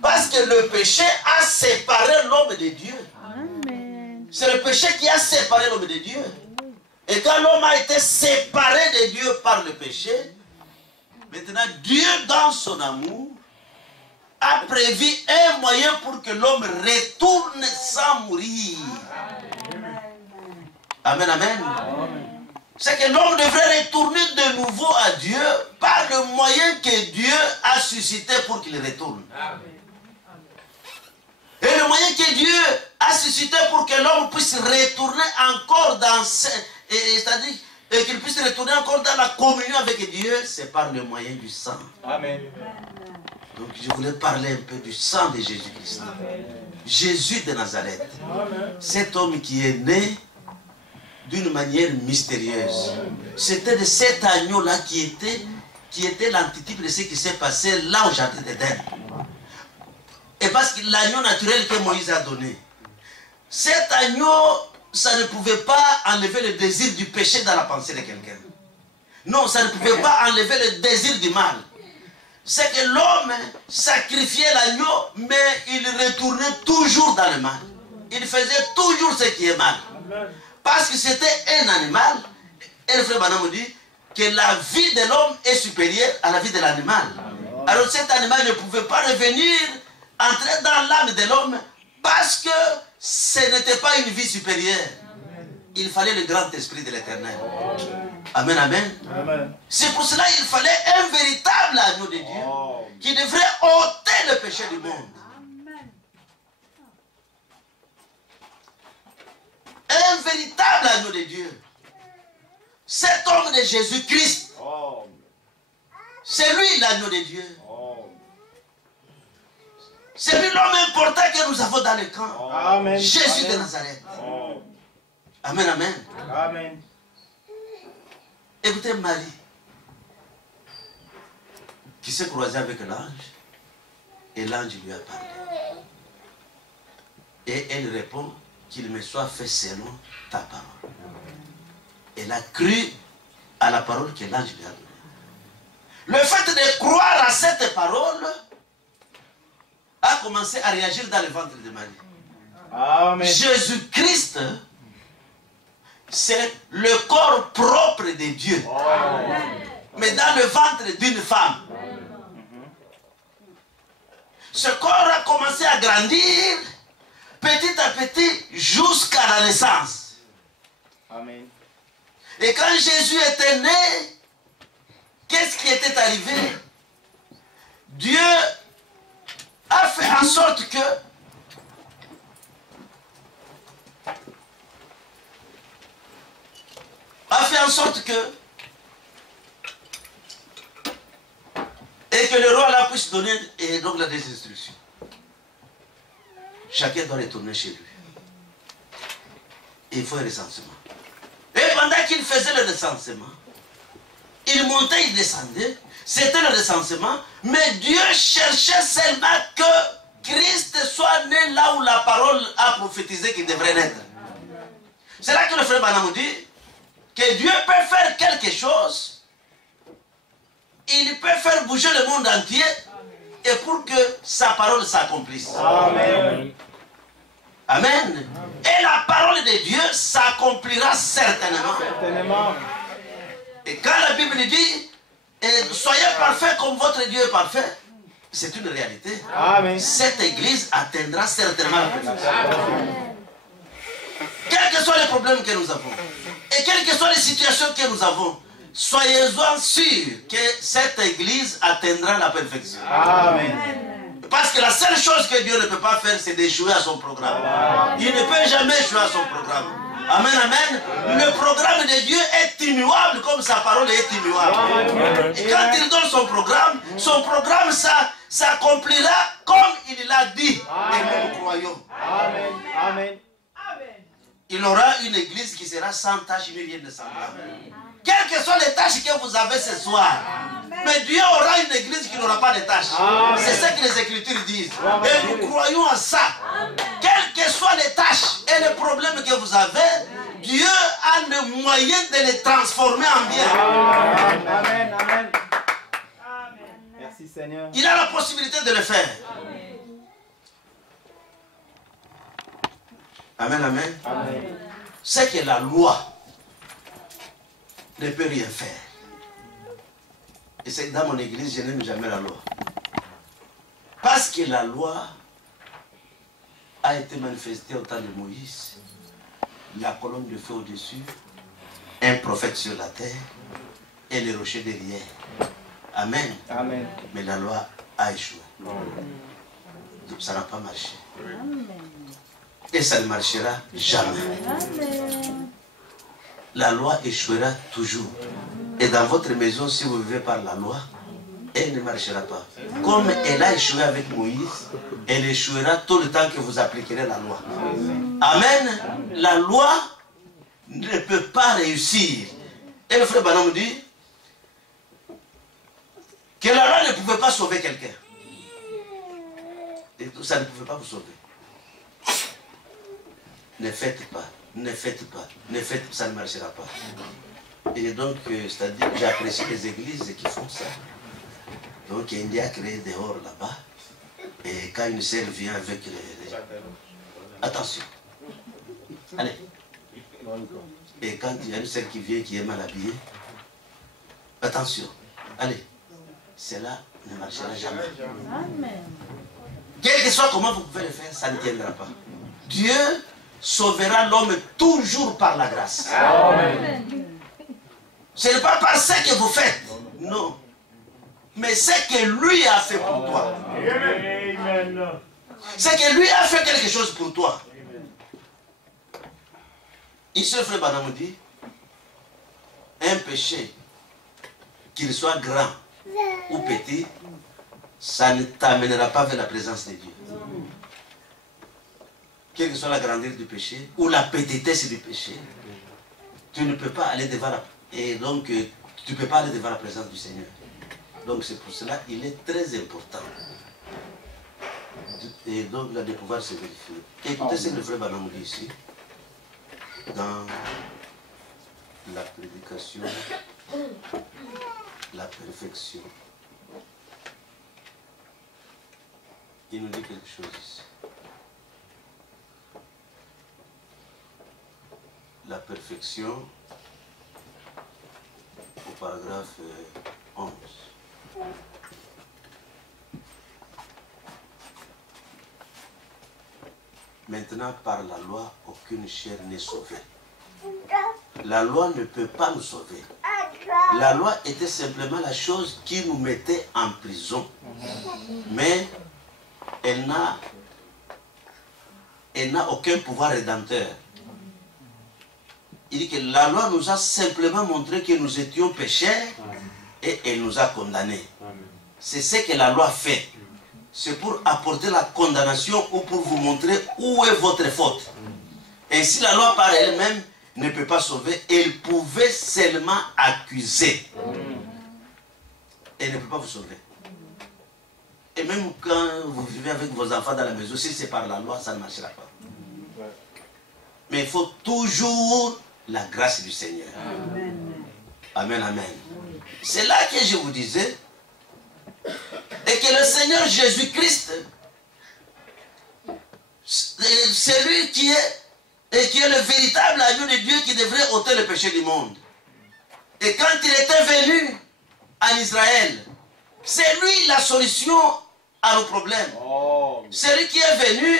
Parce que le péché a séparé l'homme de Dieu. C'est le péché qui a séparé l'homme de Dieu. Et quand l'homme a été séparé de Dieu par le péché, Maintenant, Dieu, dans son amour, a prévu un moyen pour que l'homme retourne sans mourir. Amen, amen. C'est que l'homme devrait retourner de nouveau à Dieu par le moyen que Dieu a suscité pour qu'il retourne. Et le moyen que Dieu a suscité pour que l'homme puisse retourner encore dans... C'est-à-dire qu'il puisse retourner encore dans la communion avec Dieu, c'est par le moyen du sang. Amen. Donc je voulais parler un peu du sang de Jésus-Christ. Jésus de Nazareth. Cet homme qui est né d'une manière mystérieuse. C'était de cet agneau-là qui était l'antitype de ce qui s'est passé là au jardin d'Éden. Et parce que l'agneau naturel que Moïse a donné, cet agneau, ça ne pouvait pas enlever le désir du péché dans la pensée de quelqu'un. Non, ça ne pouvait pas enlever le désir du mal. C'est que l'homme sacrifiait l'agneau, mais il retournait toujours dans le mal. Il faisait toujours ce qui est mal. Parce que c'était un animal. Et le frère Branham dit que la vie de l'homme est supérieure à la vie de l'animal. Alors cet animal ne pouvait pas revenir, entrer dans l'âme de l'homme, parce que ce n'était pas une vie supérieure. Il fallait le grand esprit de l'Éternel. Amen, amen. Amen. C'est pour cela qu'il fallait un véritable agneau de Dieu qui devrait ôter le péché du monde. Un véritable agneau de Dieu. Cet homme de Jésus-Christ. C'est lui l'agneau de Dieu. C'est lui l'homme important que nous avons dans le camp. Amen. Jésus de Amen. Nazareth. Amen, amen. Amen. Écoutez Marie, qui s'est croisée avec l'ange, et l'ange lui a parlé. Et elle répond qu'il me soit fait selon ta parole. Elle a cru à la parole que l'ange lui a donnée. Le fait de croire à cette parole a commencé à réagir dans le ventre de Marie. Amen. Jésus-Christ, c'est le corps propre de Dieu. Mais dans le ventre d'une femme. Ce corps a commencé à grandir petit à petit jusqu'à la naissance. Amen. Et quand Jésus était né, qu'est-ce qui était arrivé? Dieu a fait en sorte que et que le roi là puisse donner et donc la des instructions. Chacun doit retourner chez lui. Et il faut un recensement. Et pendant qu'il faisait le recensement, il montait, il descendait, c'était le recensement, mais Dieu cherchait seulement que Christ soit né là où la parole a prophétisé qu'il devrait naître. C'est là que le frère Branham dit que Dieu peut faire quelque chose, il peut faire bouger le monde entier, et pour que sa parole s'accomplisse. Amen. Amen. Et la parole de Dieu s'accomplira certainement. Certainement. Et quand la Bible dit soyez parfaits comme votre Dieu est parfait, c'est une réalité. Amen. Cette église atteindra certainement la perfection. Quels que soient les problèmes que nous avons, et quelles que soient les situations que nous avons, soyez-en sûrs que cette église atteindra la perfection. Amen. Parce que la seule chose que Dieu ne peut pas faire, c'est d'échouer à son programme. Il ne peut jamais échouer à son programme. Amen, amen. Le programme de Dieu est immuable comme sa parole est immuable. Et quand il donne son programme s'accomplira comme il l'a dit. Et nous croyons. Amen. Amen. Il aura une église qui sera sans tâche ni rien de semblable. Quelles que soient les tâches que vous avez ce soir, mais Dieu aura une église qui n'aura pas de tâches. C'est ce que les Écritures disent. Et nous croyons à ça. Quelles que soient les tâches et les problèmes que vous avez, Dieu a le moyen de les transformer en bien. Amen. Amen. Merci Seigneur. Il a la possibilité de le faire. Amen, amen. Amen. C'est que la loi ne peut rien faire. Et c'est que dans mon église, je n'aime jamais la loi. Parce que la loi a été manifestée au temps de Moïse. La colonne de feu au-dessus, un prophète sur la terre et les rochers derrière. Amen. Amen. Mais la loi a échoué. Donc ça n'a pas marché. Et ça ne marchera jamais. La loi échouera toujours. Et dans votre maison, si vous vivez par la loi, elle ne marchera pas. Comme elle a échoué avec Moïse, elle échouera tout le temps que vous appliquerez la loi. Amen. La loi ne peut pas réussir. Et le frère Branham dit que la loi ne pouvait pas sauver quelqu'un. Et tout ça ne pouvait pas vous sauver. Ne faites pas, ne faites pas, ne faites pas, ça ne marchera pas. Et donc, c'est-à-dire, j'apprécie les églises qui font ça. Donc, il y a créé dehors là-bas. Et quand une sœur vient avec les... Attention. Allez. Et quand il y a une sœur qui vient qui est mal habillée, attention. Allez. Cela ne marchera jamais. Amen. Quel que soit comment vous pouvez le faire, ça ne tiendra pas. Dieu sauvera l'homme toujours par la grâce. Amen. Ce n'est pas par ce que vous faites, non. Mais ce que lui a fait pour toi. C'est que lui a fait quelque chose pour toi. Ici, le frère Branham dit, un péché, qu'il soit grand ou petit, ça ne t'amènera pas vers la présence de Dieu. Quelle que soit la grandeur du péché ou la petitesse du péché, tu ne peux pas aller devant la... Et donc, tu ne peux pas aller devant la présence du Seigneur. Donc, c'est pour cela qu'il est très important. Et donc, de pouvoir se vérifier. Écoutez ce que le frère Branham dit ici, dans la prédication, la perfection. Il nous dit quelque chose ici. La perfection, au paragraphe 11. Maintenant, par la loi, aucune chair n'est sauvée. La loi ne peut pas nous sauver. La loi était simplement la chose qui nous mettait en prison. Mais elle n'a aucun pouvoir rédempteur. Il dit que la loi nous a simplement montré que nous étions pécheurs et elle nous a condamnés. C'est ce que la loi fait. C'est pour apporter la condamnation ou pour vous montrer où est votre faute. Ainsi, la loi par elle-même ne peut pas sauver. Elle pouvait seulement accuser. Elle ne peut pas vous sauver. Et même quand vous vivez avec vos enfants dans la maison, si c'est par la loi, ça ne marchera pas. Mais il faut toujours la grâce du Seigneur. Amen, amen. C'est là que je vous disais, et que le Seigneur Jésus-Christ, c'est lui qui est le véritable agneau de Dieu qui devrait ôter le péché du monde. Et quand il était venu en Israël, c'est lui la solution à nos problèmes. C'est lui qui est venu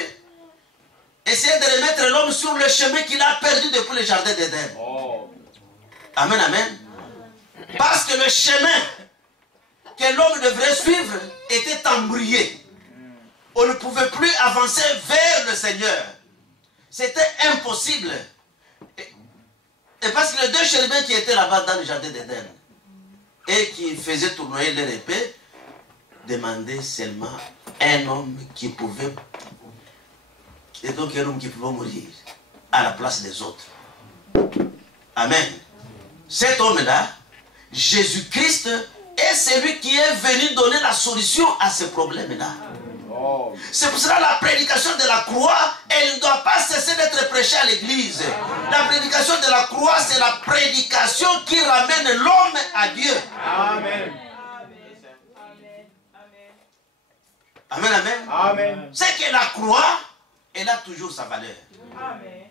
essayer de remettre l'homme sur le chemin qu'il a perdu depuis le jardin d'Éden. Amen, amen. Parce que le chemin que l'homme devrait suivre était embrouillé. On ne pouvait plus avancer vers le Seigneur. C'était impossible. Et parce que les deux chérubins qui étaient là-bas dans le jardin d'Éden et qui faisaient tournoyer leur épée demandaient seulement un homme qui pouvait, et donc un homme qui pouvait mourir à la place des autres. Amen. Cet homme-là, Jésus-Christ, est celui qui est venu donner la solution à ce problème-là. C'est pour cela que la prédication de la croix, elle ne doit pas cesser d'être prêchée à l'église. La prédication de la croix, c'est la prédication qui ramène l'homme à Dieu. Amen. Amen, amen. Amen. C'est que la croix, elle a toujours sa valeur. Amen.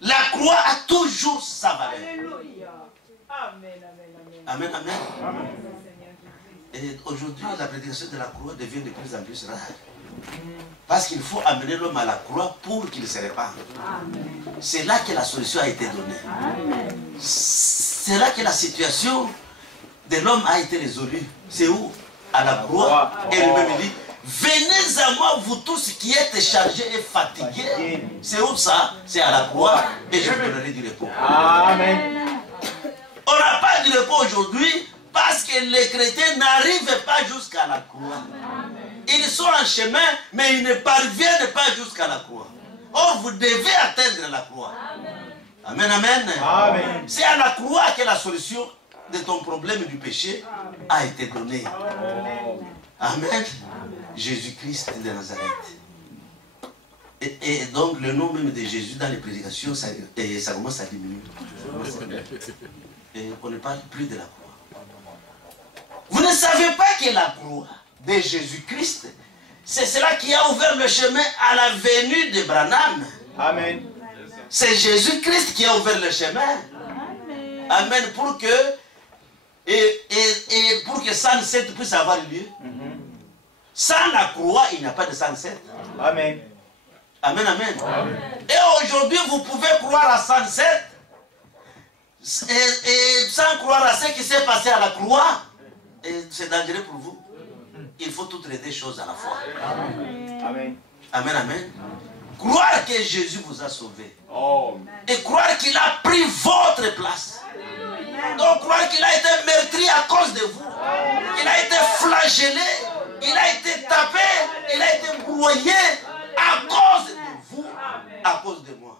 La croix a toujours sa valeur. Alléluia. Amen, amen, amen. Amen, amen. Et aujourd'hui, la prédication de la croix devient de plus en plus rare. Parce qu'il faut amener l'homme à la croix pour qu'il se répande. C'est là que la solution a été donnée. C'est là que la situation de l'homme a été résolue. C'est où? À la croix. Et lui-même dit, venez à moi, vous tous qui êtes chargés et fatigués. C'est où ça? C'est à la croix. Et je vous donnerai du repos. Amen. On n'a pas du repos aujourd'hui parce que les chrétiens n'arrivent pas jusqu'à la croix. Ils sont en chemin, mais ils ne parviennent pas jusqu'à la croix. Or, vous devez atteindre la croix. Amen, amen. Amen. C'est à la croix que la solution de ton problème du péché a été donnée. Amen. Jésus-Christ de Nazareth. Et donc, le nom même de Jésus dans les prédications, ça commence à diminuer. Et on ne parle plus de la croix. Vous ne savez pas que la croix de Jésus-Christ, c'est cela qui a ouvert le chemin à la venue de Branham. Amen. C'est Jésus-Christ qui a ouvert le chemin. Amen. Pour que pour que sunset puisse avoir lieu. Sans la croix, il n'y a pas de sunset. Amen. Amen, amen. Et aujourd'hui, vous pouvez croire à sunset et sans croire à ce qui s'est passé à la croix. Et c'est dangereux pour vous. Il faut toutes les deux choses à la fois. Amen. Amen, amen. Croire que Jésus vous a sauvé. Oh. Et croire qu'il a pris votre place. Donc croire qu'il a été meurtri à cause de vous. Il a été flagellé. Il a été tapé. Il a été broyé à cause de vous. À cause de moi.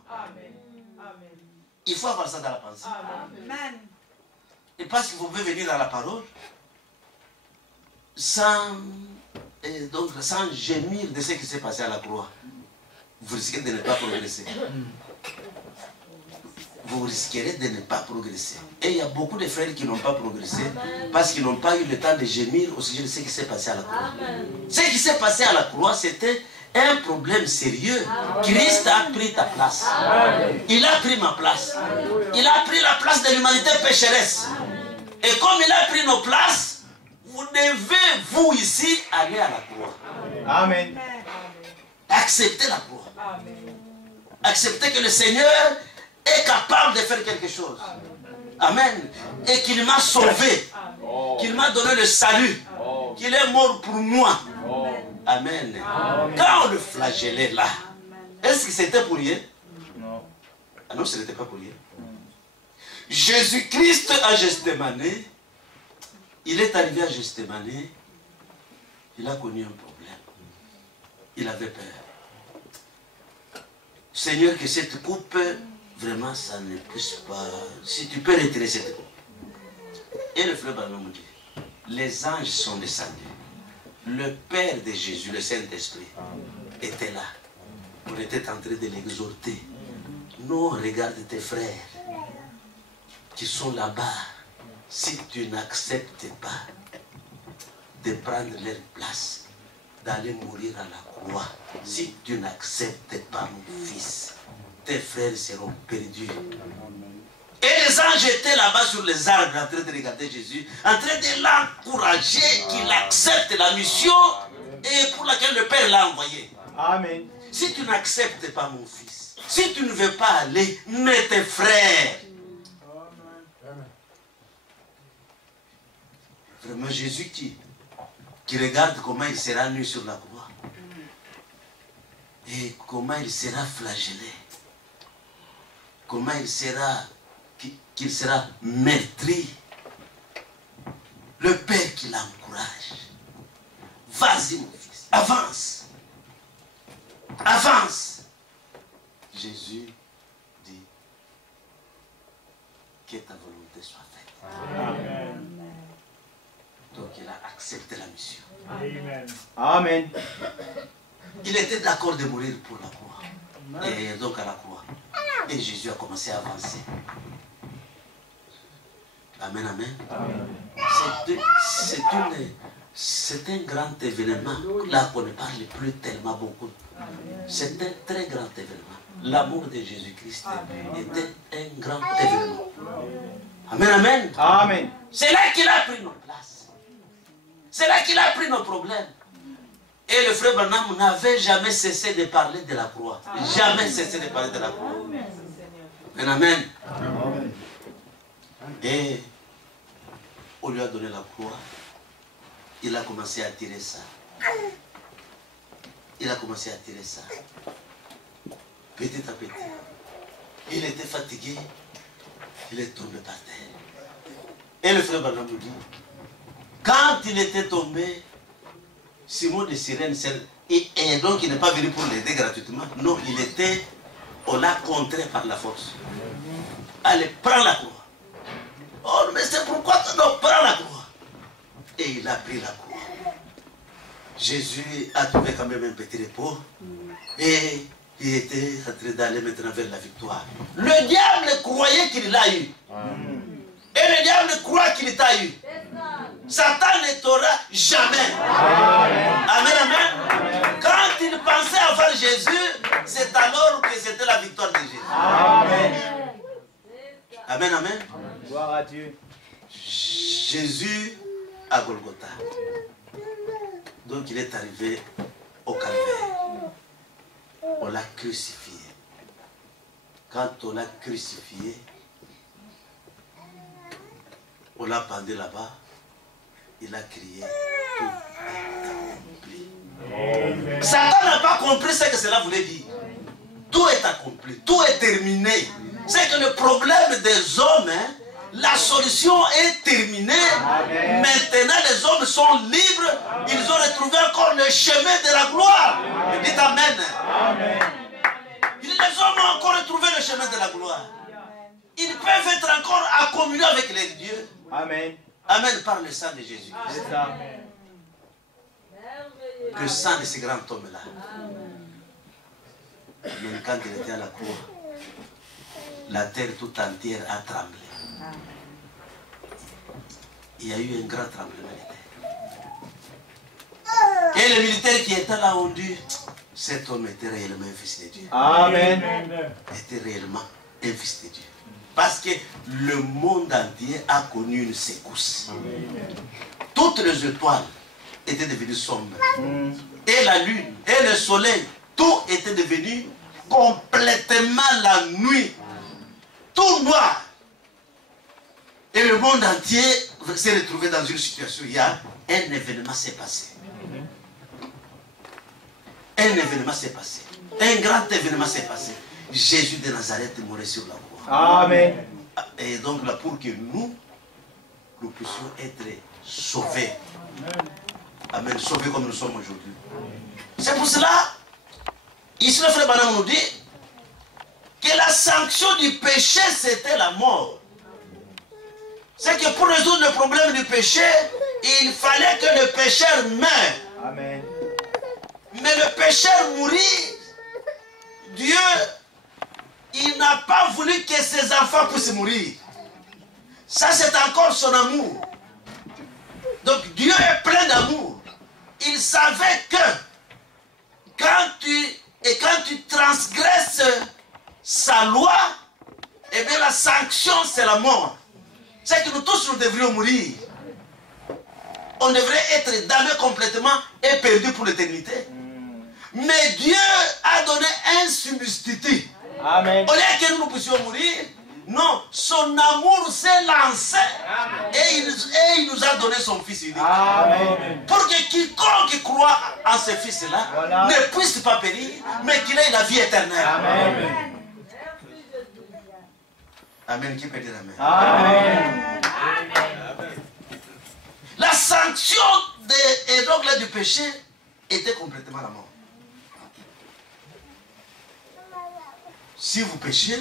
Il faut avoir ça dans la pensée. Et parce que vous pouvez venir à la parole sans gémir de ce qui s'est passé à la croix. Vous risquez de ne pas progresser. Vous risquerez de ne pas progresser. Et il y a beaucoup de frères qui n'ont pas progressé parce qu'ils n'ont pas eu le temps de gémir au sujet de ce qui s'est passé à la croix. Ce qui s'est passé à la croix, c'était un problème sérieux. Christ a pris ta place. Il a pris ma place. Il a pris la place de l'humanité pécheresse. Et comme il a pris nos places, vous devez, vous ici, aller à la croix. Amen. Acceptez la croix. Acceptez que le Seigneur est capable de faire quelque chose. Amen. Et qu'il m'a sauvé. Qu'il m'a donné le salut. Qu'il est mort pour moi. Amen. Quand on le flagellait là, est-ce que c'était pour rien? Non. Ah non, ce n'était pas pour rien. Jésus-Christ à Gethsémane, il est arrivé à Gethsémane, il a connu un problème. Il avait peur. Seigneur, que cette coupe, vraiment, ça ne puisse pas... Si tu peux retirer cette coupe. Et le frère Branham dit, les anges sont descendus. Le Père de Jésus, le Saint-Esprit, était là. On était en train de l'exhorter. Non, regarde tes frères qui sont là-bas. Si tu n'acceptes pas de prendre leur place, d'aller mourir à la croix, si tu n'acceptes pas mon fils, tes frères seront perdus. Et les anges étaient là-bas sur les arbres en train de regarder Jésus, en train de l'encourager qu'il accepte la mission et pour laquelle le Père l'a envoyé. Amen. Si tu n'acceptes pas mon fils, si tu ne veux pas aller, mets tes frères. Vraiment Jésus qui regarde comment il sera nu sur la croix et comment il sera flagellé, comment il sera, qu'il sera meurtri. Le Père qui l'encourage. Vas-y mon fils, avance. Avance. Jésus dit que ta volonté soit faite. Amen. Donc il a accepté la mission. Amen. Amen. Il était d'accord de mourir pour la croix. Et donc à la croix. Et Jésus a commencé à avancer. Amen, amen. C'est un grand événement. Là qu'on ne parle plus tellement beaucoup. C'est un très grand événement. L'amour de Jésus-Christ était un grand événement. Amen, amen. Amen. C'est là qu'il a pris nos places. C'est là qu'il a pris nos problèmes. Et le frère Branham n'avait jamais cessé de parler de la croix. Jamais cessé de parler de la croix. Amen, amen. Amen. Et on lui a donné la croix. Il a commencé à tirer ça. Il a commencé à tirer ça. Petit à petit. Il était fatigué. Il est tombé par terre. Et le frère Branham nous dit, quand il était tombé, Simon de Cyrène, et donc il n'est pas venu pour l'aider gratuitement. Non, on l'a contré par la force. Allez, prends la croix. Oh, mais c'est pourquoi tu dois prendre la croix. Et il a pris la croix. Jésus a trouvé quand même un petit repos. Et il était en train d'aller maintenant vers la victoire. Le diable croyait qu'il l'a eu. Et le diable croit qu'il t'a eu. Satan ne t'aura jamais. Amen, amen. Quand il pensait avoir Jésus, c'est alors que c'était la victoire de Jésus. Amen. Amen, amen. Gloire à Dieu. Jésus à Golgotha. Donc il est arrivé au calvaire. On l'a crucifié. Quand on l'a crucifié, on l'a pendu là-bas. Il a crié, tout est accompli. Satan n'a pas compris ce que cela voulait dire. Tout est accompli, tout est terminé. C'est que le problème des hommes, la solution est terminée. Amen. Maintenant, les hommes sont libres. Ils ont retrouvé encore le chemin de la gloire. Dites Amen. Amen. Les hommes ont encore retrouvé le chemin de la gloire. Ils peuvent être encore en communion avec les dieux. Amen. Amen, par le sang de Jésus. C'est ça. Le sang de ce grand homme-là. Même quand il était à la croix, la terre tout entière a tremblé. Il y a eu un grand tremblement de terre. Et les militaires qui étaient là ont dit, cet homme était réellement un fils de Dieu. Amen. Était réellement un fils de Dieu. Parce que le monde entier a connu une secousse. Toutes les étoiles étaient devenues sombres. Et la lune, et le soleil, tout était devenu complètement la nuit. Tout noir. Et le monde entier s'est retrouvé dans une situation. Il y a un événement s'est passé. Un événement s'est passé. Un grand événement s'est passé. Jésus de Nazareth est mort sur la croix. Amen. Et donc là, pour que nous puissions être sauvés. Amen. Sauvés comme nous sommes aujourd'hui. C'est pour cela, ici le frère Branham nous dit que la sanction du péché, c'était la mort. C'est que pour résoudre le problème du péché, il fallait que le pécheur meure. Amen. Mais le pécheur mourit, Dieu, il n'a pas voulu que ses enfants puissent mourir. Ça, c'est encore son amour. Donc, Dieu est plein d'amour. Il savait que quand tu transgresses sa loi, eh bien, la sanction, c'est la mort. C'est que nous tous, nous devrions mourir. On devrait être damnés complètement et perdus pour l'éternité. Mais Dieu a donné un substitut. Amen. Au lieu que nous puissions mourir, non, son amour s'est lancé et il nous a donné son Fils unique. Amen. Pour que quiconque croit en ce Fils-là Voilà. ne puisse pas périr, mais qu'il ait la vie éternelle. Amen. Amen. Qui peut dire Amen? Amen. La sanction et donc là, du péché était complètement la mort. Si vous péchez,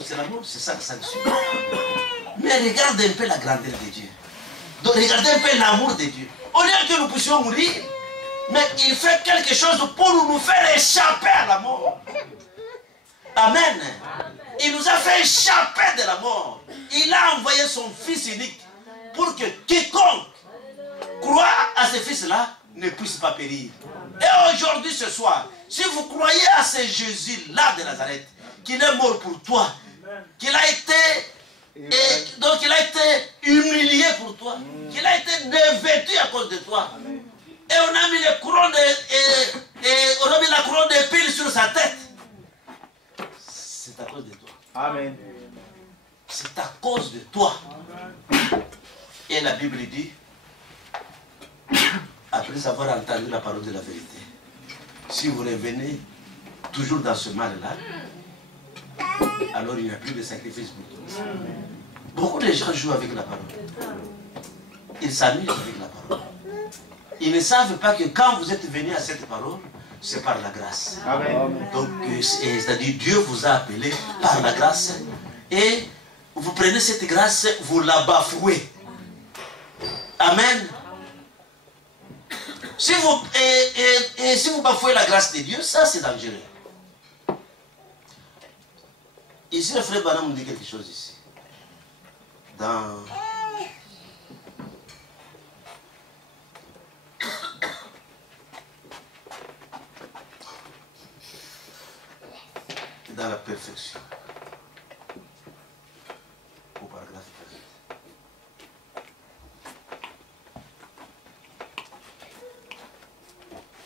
c'est la mort, c'est ça la sanction. Mais regardez un peu la grandeur de Dieu. Donc regardez un peu l'amour de Dieu. Au lieu que nous puissions mourir, mais il fait quelque chose pour nous faire échapper à la mort. Amen. Il nous a fait échapper de la mort. Il a envoyé son Fils unique pour que quiconque croit à ce Fils-là ne puisse pas périr. Et aujourd'hui, ce soir, si vous croyez à ce Jésus-là de Nazareth, qu'il est mort pour toi, qu'il a été Et donc il a été humilié pour toi. Il a été dévêtu à cause de toi. Et on a mis les couronnes on a mis la couronne d'épines sur sa tête. C'est à cause de toi. Amen. C'est à cause de toi. Et la Bible dit, après avoir entendu la parole de la vérité, si vous revenez toujours dans ce mal-là, alors il n'y a plus de sacrifice pour toi. Beaucoup de gens jouent avec la parole. Ils s'amusent avec la parole. Ils ne savent pas que quand vous êtes venu à cette parole, c'est par la grâce. Amen. Donc, c'est-à-dire Dieu vous a appelé par la grâce et vous prenez cette grâce, vous la bafouez. Amen. Si vous, si vous bafouez la grâce de Dieu, ça c'est dangereux. Ici, le frère Branham nous dit quelque chose ici. Dans la perfection. Au paragraphe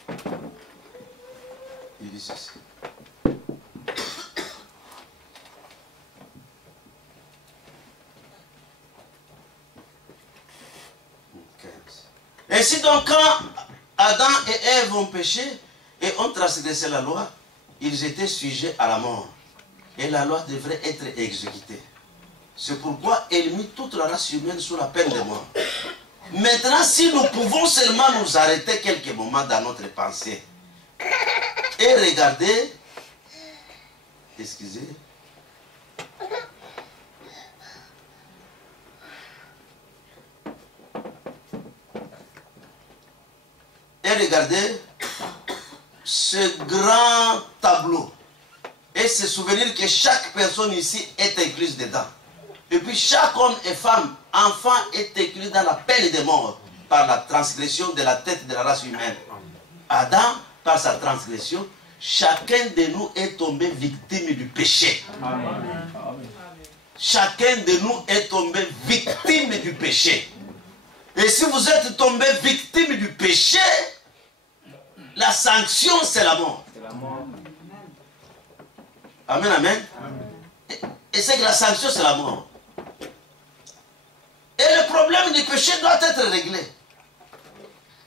1. Il dit ceci. Ainsi donc, quand Adam et Ève ont péché et ont transgressé la loi, ils étaient sujets à la mort. Et la loi devrait être exécutée. C'est pourquoi elle mit toute la race humaine sous la peine de mort. Maintenant, si nous pouvons seulement nous arrêter quelques moments dans notre pensée et regarder, excusez, et regarder ce grand tableau et se souvenir que chaque personne ici est incluse dedans. Et puis chaque homme et femme, enfant est inclus dans la peine de mort par la transgression de la tête de la race humaine. Adam, par sa transgression, chacun de nous est tombé victime du péché. Amen. Chacun de nous est tombé victime du péché. Et si vous êtes tombé victime du péché, la sanction, c'est la mort. Amen, amen. Et c'est que la sanction, c'est la mort. Et le problème du péché doit être réglé.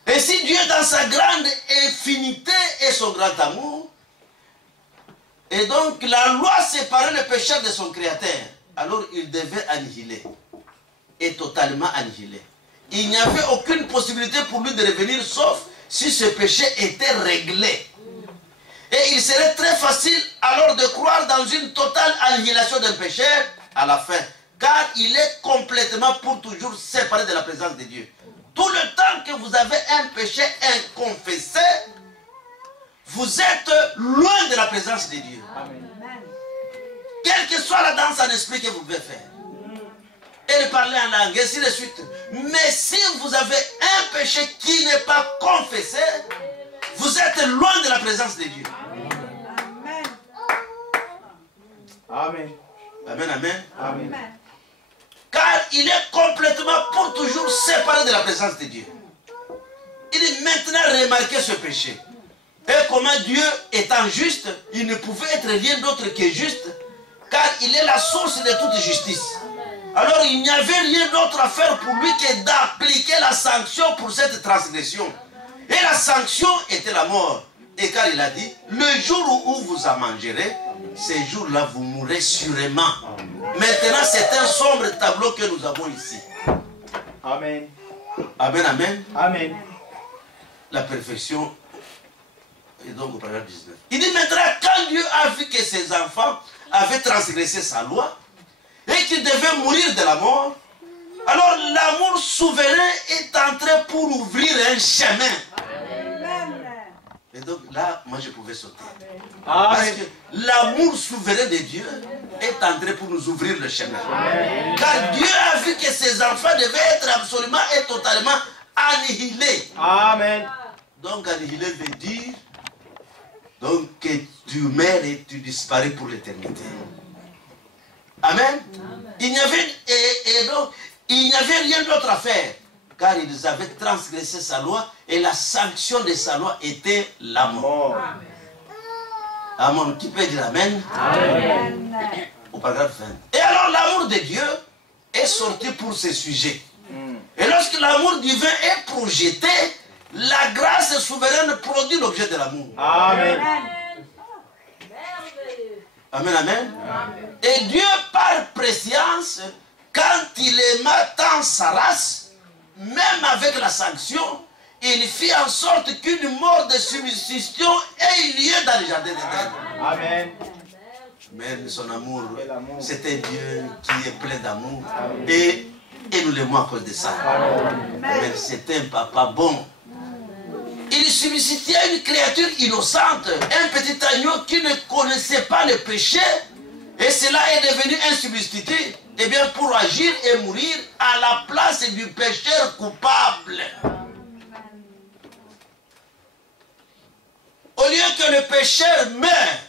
Et si Dieu, dans sa grande infinité et son grand amour, et donc la loi séparait le péché de son créateur, alors il devait annihiler. Et totalement annihiler. Il n'y avait aucune possibilité pour lui de revenir, sauf si ce péché était réglé. Et il serait très facile alors de croire dans une totale annihilation d'un péché à la fin. Car il est complètement pour toujours séparé de la présence de Dieu. Tout le temps que vous avez un péché inconfessé, vous êtes loin de la présence de Dieu. Amen. Quelle que soit la danse en esprit que vous pouvez faire. Et de parler en langue, et ainsi de suite. Mais si vous avez un péché qui n'est pas confessé, vous êtes loin de la présence de Dieu. Amen. Amen, amen. Amen. Car il est complètement pour toujours séparé de la présence de Dieu. Il est maintenant remarqué ce péché. Et comment Dieu étant juste, il ne pouvait être rien d'autre que juste, car il est la source de toute justice. Alors il n'y avait rien d'autre à faire pour lui que d'appliquer la sanction pour cette transgression. Et la sanction était la mort. Et car il a dit, le jour où vous en mangerez, ces jours-là vous mourrez sûrement. Maintenant c'est un sombre tableau que nous avons ici. Amen. Amen, amen. Amen. La perfection est donc au paragraphe 19. Il dit maintenant, quand Dieu a vu que ses enfants avaient transgressé sa loi et qu'ils devaient mourir de la mort, alors l'amour souverain est entré pour ouvrir un chemin. Et donc là, moi je pouvais sauter. Parce Amen. que l'amour souverain de Dieu est entré pour nous ouvrir le chemin. Car Dieu a vu que ses enfants devaient être absolument et totalement annihilés. Amen. Donc annihiler veut dire donc, que tu meurs et tu disparais pour l'éternité. Amen. Il n'y avait, et donc, il n'y avait rien d'autre à faire, car ils avaient transgressé sa loi, et la sanction de sa loi était la mort. Amen. Qui peut dire Amen? Amen. Au paragraphe 20. Et alors l'amour de Dieu est sorti pour ce sujet. Et lorsque l'amour divin est projeté, la grâce souveraine produit l'objet de l'amour. Amen. Amen, amen. Et Dieu, par préscience, quand il aima tant sa race, même avec la sanction, il fit en sorte qu'une mort de substitution ait lieu dans le jardin d'Éden. Amen. Mais son amour, c'est un Dieu qui est plein d'amour. Et nous l'aimons à cause de ça. Mais c'est un papa bon. Il substituait une créature innocente, un petit agneau qui ne connaissait pas le péché. Et cela est devenu un substitut, eh bien, pour agir et mourir à la place du pécheur coupable. Au lieu que le pécheur meure,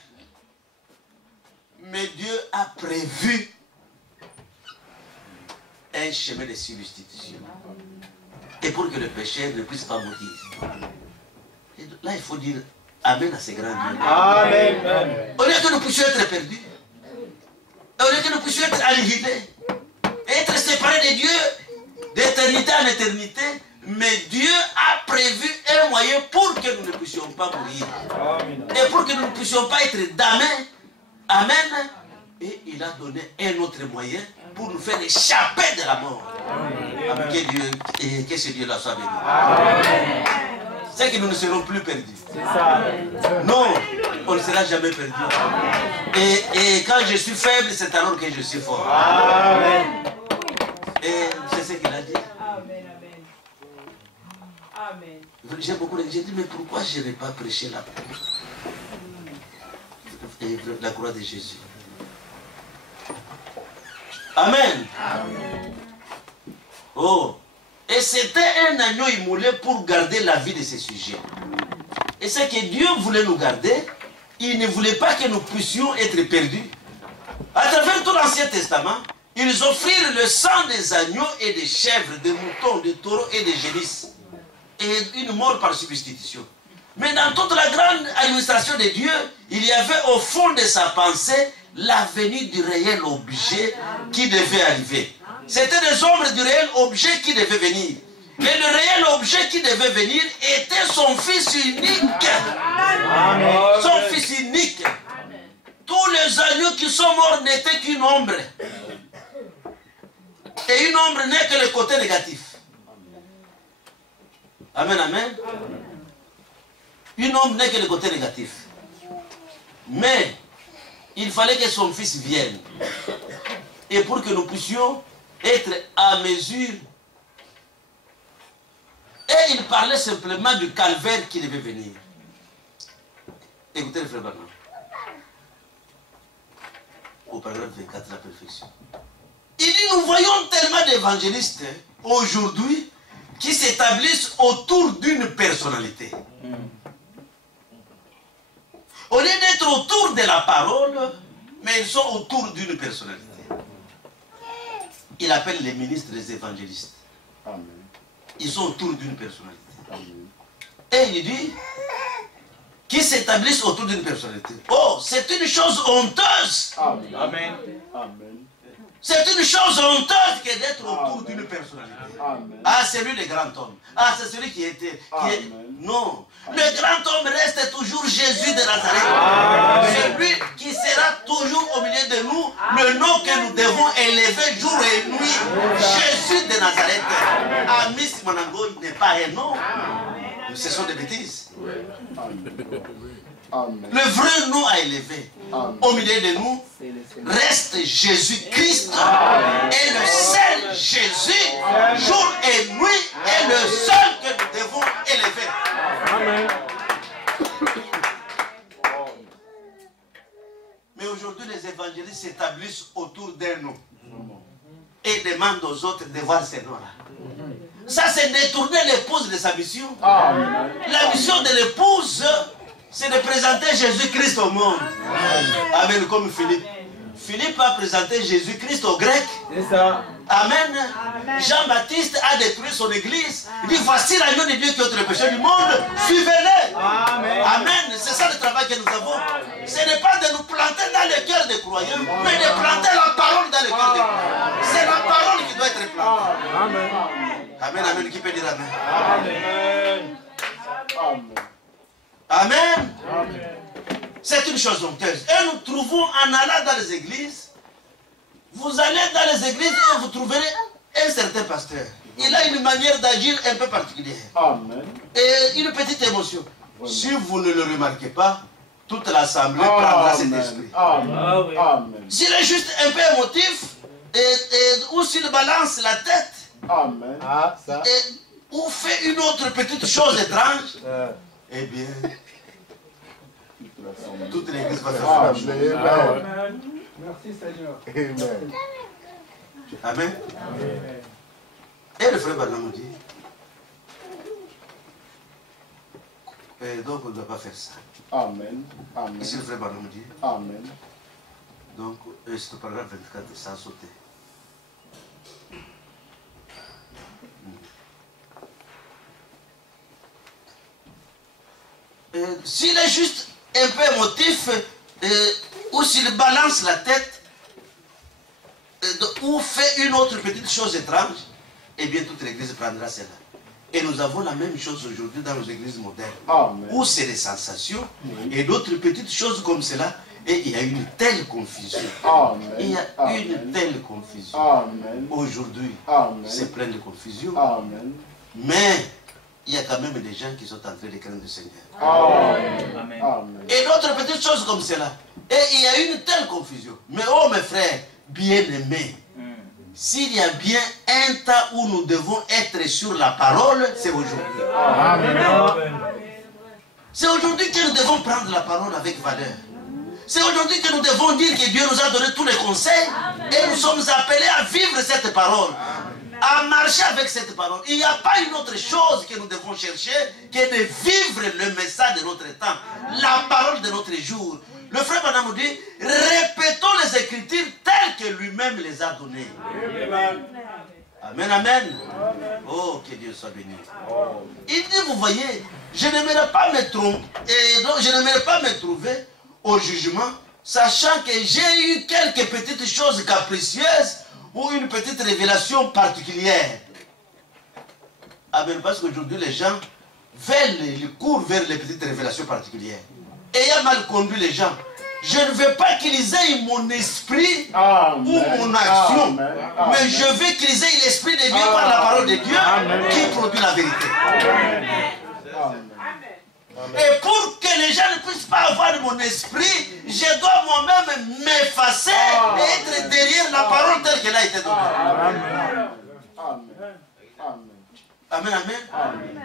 mais Dieu a prévu un chemin de substitution. Et pour que le pécheur ne puisse pas mourir. Et là, il faut dire Amen à ces grands dieux. Amen. Au lieu que nous puissions être perdus, au lieu que nous puissions être annihilés, être séparés de Dieu d'éternité en éternité, mais Dieu a prévu un moyen pour que nous ne puissions pas mourir. Et pour que nous ne puissions pas être damnés. Amen. Et il a donné un autre moyen pour nous faire échapper de la mort. Amen. Que ce Dieu-là soit béni. C'est que nous ne serons plus perdus. Non, on ne sera jamais perdu. Et quand je suis faible, c'est alors que je suis fort. Amen. Et c'est ce qu'il a dit. Amen. Amen. J'ai beaucoup dit, mais pourquoi je n'ai pas prêché la croix de Jésus? Amen. Oh. Et c'était un agneau immolé pour garder la vie de ces sujets. Et c'est que Dieu voulait nous garder. Il ne voulait pas que nous puissions être perdus. À travers tout l'Ancien Testament, ils offrirent le sang des agneaux et des chèvres, des moutons, des taureaux et des génisses. Et une mort par substitution. Mais dans toute la grande administration de Dieu, il y avait au fond de sa pensée la venue du réel objet qui devait arriver. C'était des ombres du réel objet qui devait venir. Et le réel objet qui devait venir était son fils unique. Amen. Son fils unique. Amen. Tous les agneaux qui sont morts n'étaient qu'une ombre. Et une ombre n'est que le côté négatif. Amen, amen. Une ombre n'est que le côté négatif. Mais il fallait que son fils vienne. Et pour que nous puissions être à mesure. Et il parlait simplement du calvaire qui devait venir. Écoutez le frère Bernard. Au paragraphe 24, la perfection. Il dit, nous voyons tellement d'évangélistes aujourd'hui qui s'établissent autour d'une personnalité. Au lieu d'être autour de la parole, mais ils sont autour d'une personnalité. Il appelle les ministres des évangélistes. Amen. Ils sont autour d'une personnalité. Amen. Et il dit qu'ils s'établissent autour d'une personnalité. Oh, c'est une chose honteuse. Amen. Amen. Amen. C'est une chose honteuse que d'être autour d'une personnalité. Amen. Ah, c'est lui le grand homme. Ah, c'est celui qui était. Non. Le grand homme reste toujours Jésus de Nazareth. C'est lui qui sera toujours au milieu de nous. Le nom que nous devons élever jour et nuit. Jésus de Nazareth. Amis Manango, il n'est pas un nom. Ce sont des bêtises. Amen. Le vrai nom à élever au milieu de nous reste Jésus-Christ. Et le seul Jésus, jour et nuit, est le seul que nous devons élever. Amen. Mais aujourd'hui, les évangélistes s'établissent autour d'un nom et demandent aux autres de voir ces noms-là. Ça, c'est détourner l'épouse de sa mission. La mission de l'épouse, c'est de présenter Jésus-Christ au monde. Amen. Comme Philippe. Philippe a présenté Jésus-Christ aux Grecs. C'est ça. Amen. Amen. Jean-Baptiste a détruit son église. Il dit, voici l'agneau de Dieu qui ôte le péché du monde. Suivez-le. Amen. Amen. C'est ça le travail que nous avons. Ce n'est pas de nous planter dans le cœur des croyants, mais de planter la parole dans le cœur des croyants. C'est la parole qui doit être plantée. Amen. Amen, amen. Qui peut dire amen? Amen. Amen. C'est une chose honteuse. Et nous trouvons en allant dans les églises, vous allez dans les églises et vous trouverez un certain pasteur. Il a une manière d'agir un peu particulière. Amen. Et une petite émotion. Si vous ne le remarquez pas, toute l'assemblée prendra cet esprit. Amen. Ah oui. Amen. S'il est juste un peu émotif, ou s'il balance la tête, Amen. Ah, ça. ou fait une autre petite chose étrange, eh bien, toute l'église va faire ça. Amen. Merci Seigneur. Amen. Amen. Et le frère Barnum dit, donc on ne doit pas faire ça. Amen. Amen. Ici le frère Barnum dit, Amen. donc c'est le paragraphe 24, ça a sauté. S'il est juste un peu émotif, ou s'il balance la tête, ou fait une autre petite chose étrange, eh bien toute l'église prendra cela. Et nous avons la même chose aujourd'hui dans nos églises modernes, Amen. où c'est des sensations et d'autres petites choses comme cela, et il y a une telle confusion. Il y Amen. a une Amen. telle confusion. Amen. Aujourd'hui, Amen. c'est plein de confusion, Amen. mais il y a quand même des gens qui sont en train de craindre le Seigneur. Amen. Amen. Amen. Et d'autres petites choses comme cela. Et il y a une telle confusion. Mais oh mes frères, bien-aimés, s'il y a bien un temps où nous devons être sur la parole, c'est aujourd'hui. Amen. C'est aujourd'hui que nous devons prendre la parole avec valeur. C'est aujourd'hui que nous devons dire que Dieu nous a donné tous les conseils et nous sommes appelés à vivre cette parole, à marcher avec cette parole. Il n'y a pas une autre chose que nous devons chercher que de vivre le message de notre temps, la parole de notre jour. Le frère Branham nous dit, répétons les Écritures telles que lui-même les a données. Amen, amen. Oh, que Dieu soit béni. Il dit, vous voyez, je n'aimerais pas me tromper, et donc je n'aimerais pas me trouver au jugement, sachant que j'ai eu quelques petites choses capricieuses ou une petite révélation particulière. Amen, parce qu'aujourd'hui les gens ils courent vers les petites révélations particulières. Ayant mal conduit les gens, je ne veux pas qu'ils aient mon esprit Amen. ou mon action, Amen. mais je veux qu'ils aient l'esprit de Dieu par la parole de Dieu qui produit la vérité. Amen. Et pour que les gens ne puissent pas avoir mon esprit, je dois moi-même m'effacer et être derrière la parole telle qu'elle a été donnée. Amen. Amen. Amen, amen. Amen.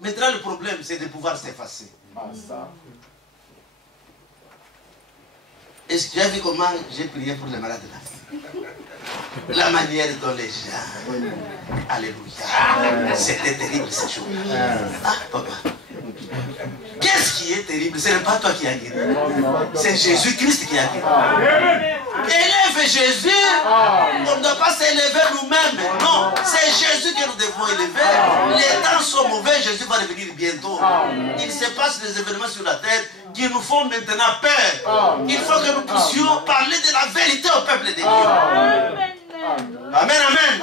Maintenant, le problème, c'est de pouvoir s'effacer. Ah, ça. Est-ce que tu as vu comment j'ai prié pour les malades là? La manière dont les gens... Alléluia. C'était terrible ces jours. Ah, papa. Qu'est-ce qui est terrible? Ce n'est pas toi qui as guéri. C'est Jésus-Christ qui a guéri. Élève Jésus. On ne doit pas s'élever nous-mêmes. Non, c'est Jésus que nous devons élever. Les temps sont mauvais, Jésus va revenir bientôt. Il se passe des événements sur la terre qui nous font maintenant peur. Il faut que nous puissions parler de la vérité au peuple de Dieu. Amen. Amen, amen.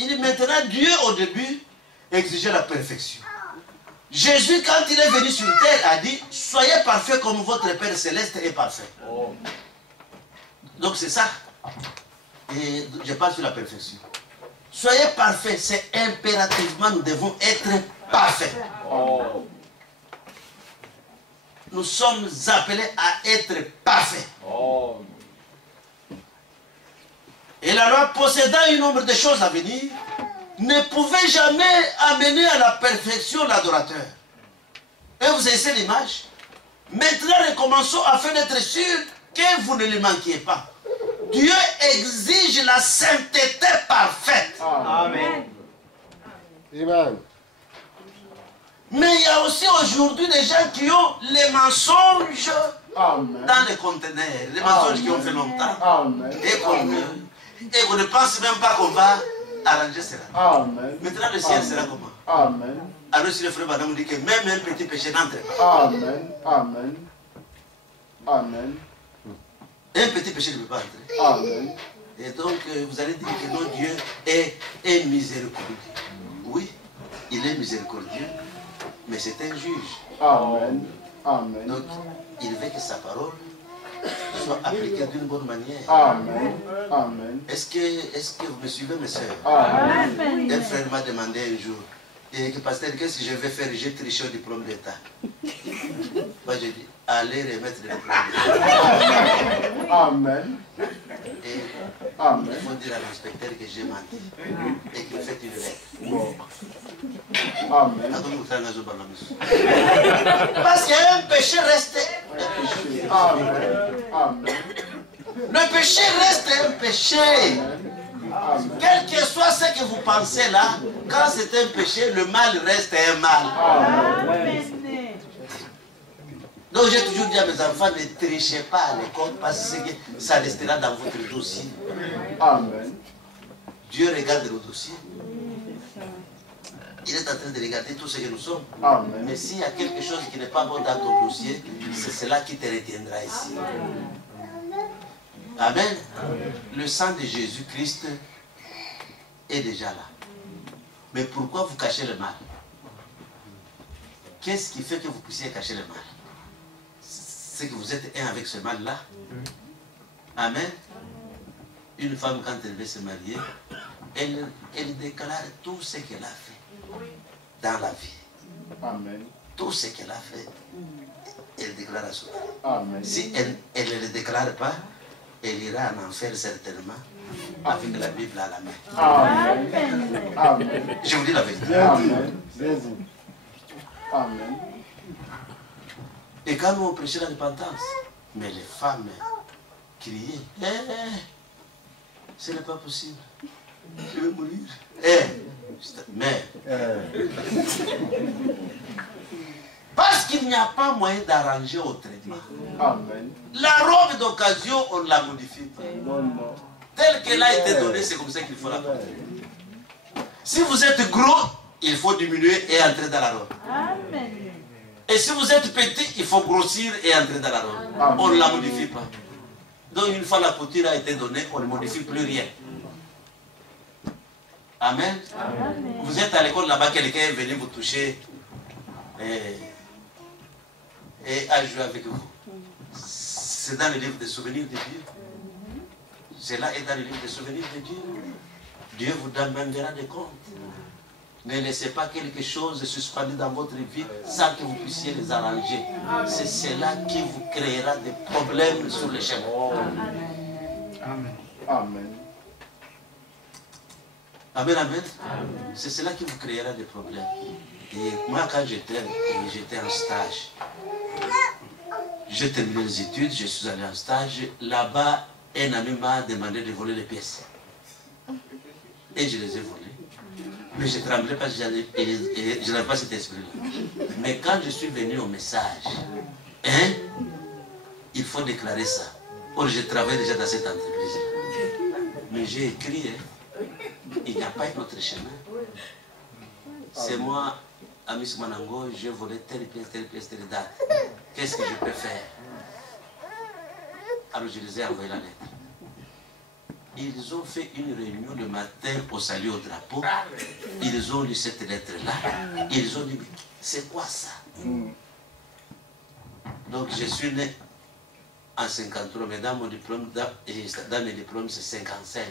Il dit maintenant, Dieu au début exigeait la perfection. Jésus, quand il est venu sur terre, a dit, soyez parfaits comme votre Père Céleste est parfait. Donc c'est ça. Et je parle sur la perfection. Soyez parfaits, c'est impérativement, nous devons être parfaits. Nous sommes appelés à être parfaits. Et la loi possédant un nombre de choses à venir, ne pouvait jamais amener à la perfection l'adorateur. Et vous avez l'image. Maintenant, recommençons afin d'être sûr que vous ne le manquiez pas. Dieu exige la sainteté parfaite. Amen. Amen. Mais il y a aussi aujourd'hui des gens qui ont les mensonges Amen. dans les conteneurs. Les mensonges qui ont fait longtemps. Amen. Et qu'on ne pense même pas qu'on va arranger cela. Amen. Maintenant, le ciel sera comment? Amen. Alors, si le frère Madame dit que même un petit péché n'entre pas. Amen. Amen. Amen. Un petit péché ne peut pas entrer. Amen. Et donc, vous allez dire que notre Dieu est miséricordieux. Oui, il est miséricordieux, mais c'est un juge. Amen. Amen. Donc, il veut que sa parole soit appliquée d'une bonne manière. Amen. Amen. Est-ce que vous me suivez, mes soeurs? Amen. Un frère m'a demandé un jour, et que pasteur, qu'est-ce que je vais faire? J'ai triché au diplôme d'État. Moi, j'ai dit, allez remettre le diplôme d'État. Amen. Et Amen. il faut dire à l'inspecteur que j'ai menti et qu'il fait une lettre. Bon. Amen. Parce qu'un péché reste un péché. Amen. Amen. Le péché reste un péché. Amen. Quel que soit ce que vous pensez là, quand c'est un péché, le mal reste un mal. Amen. Donc j'ai toujours dit à mes enfants, ne trichez pas à l'école parce que ça restera dans votre dossier. Amen. Dieu regarde le dossier. Il est en train de regarder tout ce que nous sommes. Amen. Mais s'il y a quelque chose qui n'est pas bon dans ton dossier, c'est cela qui te retiendra ici. Amen. Le sang de Jésus-Christ est déjà là. Mais pourquoi vous cachez le mal? Qu'est-ce qui fait que vous puissiez cacher le mal? C'est que vous êtes un avec ce mal-là. Amen. Une femme, quand elle veut se marier, elle déclare tout ce qu'elle a fait dans la vie. Amen. Tout ce qu'elle a fait, elle déclare à son mari. Amen. Si elle ne le déclare pas, elle ira en enfer certainement avec la Bible à la main. Amen. Amen. Je vous dis la vérité. Amen. Jésus. Amen. Et quand nous prêchons la repentance, mais les femmes criaient, ce n'est pas possible, je vais mourir. Mais, parce qu'il n'y a pas moyen d'arranger autrement. Amen. La robe d'occasion, on ne la modifie pas. Non, non. Telle qu'elle a été donnée, c'est comme ça qu'il faut la porter. Si vous êtes gros, il faut diminuer et entrer dans la robe. Amen. Et si vous êtes petit, il faut grossir et entrer dans la robe. Amen. On ne la modifie pas. Donc une fois la couture a été donnée, on ne modifie plus rien. Amen. Amen. Vous êtes à l'école là-bas, quelqu'un est venu vous toucher et a joué avec vous. C'est dans le livre des souvenirs de Dieu. Cela est dans le livre des souvenirs de Dieu. Dieu vous demandera des comptes. Ne laissez pas quelque chose suspendu dans votre vie sans que vous puissiez les arranger. C'est cela qui vous créera des problèmes sur le chemin. Amen. Amen. Amen, amen. C'est cela qui vous créera des problèmes. Et moi, quand j'étais en stage, j'ai terminé les études, je suis allé en stage. Là-bas, un ami m'a demandé de voler les pièces. Et je les ai volées. Mais je tremblais parce que je n'avais pas cet esprit-là. Mais quand je suis venu au message, il faut déclarer ça. Or, je travaille déjà dans cette entreprise. Mais j'ai écrit, il n'y a pas un autre chemin. C'est moi, Amis Manango, j'ai volé telle pièce, telle date. Qu'est-ce que je peux faire? Alors je les ai envoyé la lettre. Ils ont fait une réunion le matin au salut au drapeau. Ils ont lu cette lettre-là. Ils ont dit, c'est quoi ça? Donc je suis né en 53, mais dans mon diplôme, dans mes diplômes, c'est 55.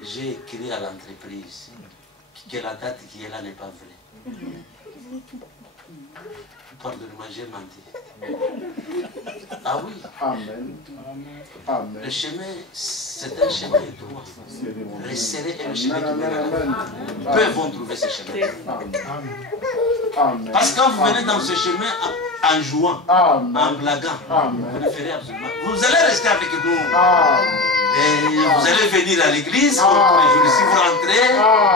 J'ai écrit à l'entreprise que la date qui est là n'est pas vraie. Pardonnez-moi, j'ai menti. Ah oui. Amen. Amen. Le chemin, c'est un chemin étroit. Resserré est le chemin qui mène à la vie. Peu vont trouver ce chemin. Amen. Parce que quand vous venez dans ce chemin en jouant, en blaguant, vous ne ferez absolument. Vous allez rester avec nous. Et vous allez venir à l'église, si vous rentrez,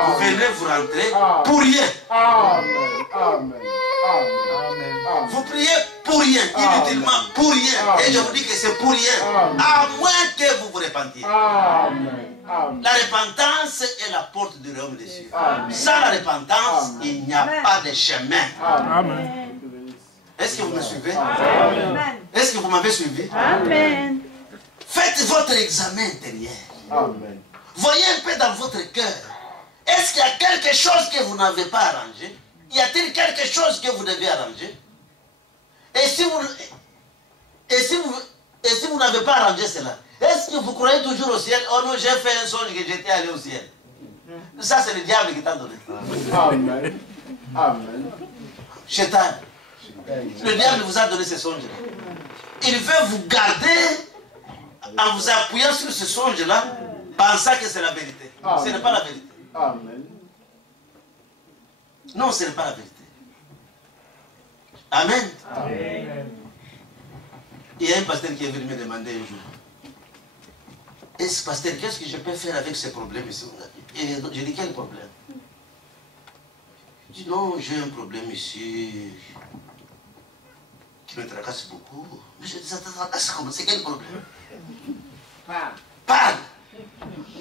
vous venez, vous rentrez, pour rien. Amen. Amen. Amen. Vous priez pour rien, inutilement, pour rien. Et je vous dis que c'est pour rien. À moins que vous vous repentiez. Amen. La repentance est la porte du royaume des cieux. Sans la repentance, il n'y a pas de chemin. Amen. Est-ce que vous me suivez? Amen. Est-ce que vous m'avez suivi? Amen. Faites votre examen intérieur. Amen. Voyez un peu dans votre cœur. Est-ce qu'il y a quelque chose que vous n'avez pas arrangé? Y a-t-il quelque chose que vous devez arranger? Et si vous n'avez pas arrangé cela, est-ce que vous croyez toujours au ciel? Oh non, j'ai fait un songe que j'étais allé au ciel. Ça, c'est le diable qui t'a donné. Amen. Amen. Chétan. Le diable vous a donné ce songe-là. Il veut vous garder en vous appuyant sur ce songe-là, pensant que c'est la vérité. Ce n'est pas la vérité. Amen. Non, ce n'est pas la vérité. Amen. Amen. Il y a un pasteur qui est venu me demander un jour, est-ce pasteur, qu'est-ce que je peux faire avec ce problème ici? Et je dis, quel problème? Il dit, non, j'ai un problème ici qui me tracasse beaucoup. Mais je dis, ça te tracasse comment? C'est quel problème? Parle.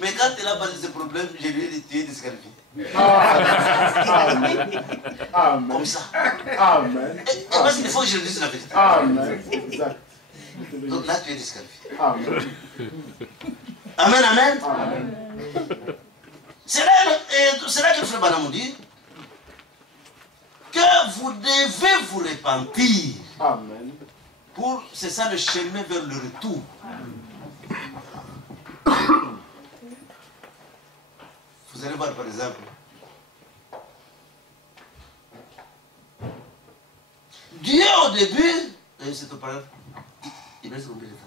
Mais quand il a parlé de ce problème, je lui ai dit, tu es disqualifié. Amen. Amen. Comme ça. Amen. Et parce qu'il faut que je lui dise la vérité. Amen. Exact. Donc là, tu es disqualifié. Amen. Amen, amen. Amen. C'est là que le frère Branham dit que vous devez vous repentir. Amen. C'est ça le chemin vers le retour. Vous allez voir par exemple, Dieu au début, c'est tout parler, il reste combien de temps?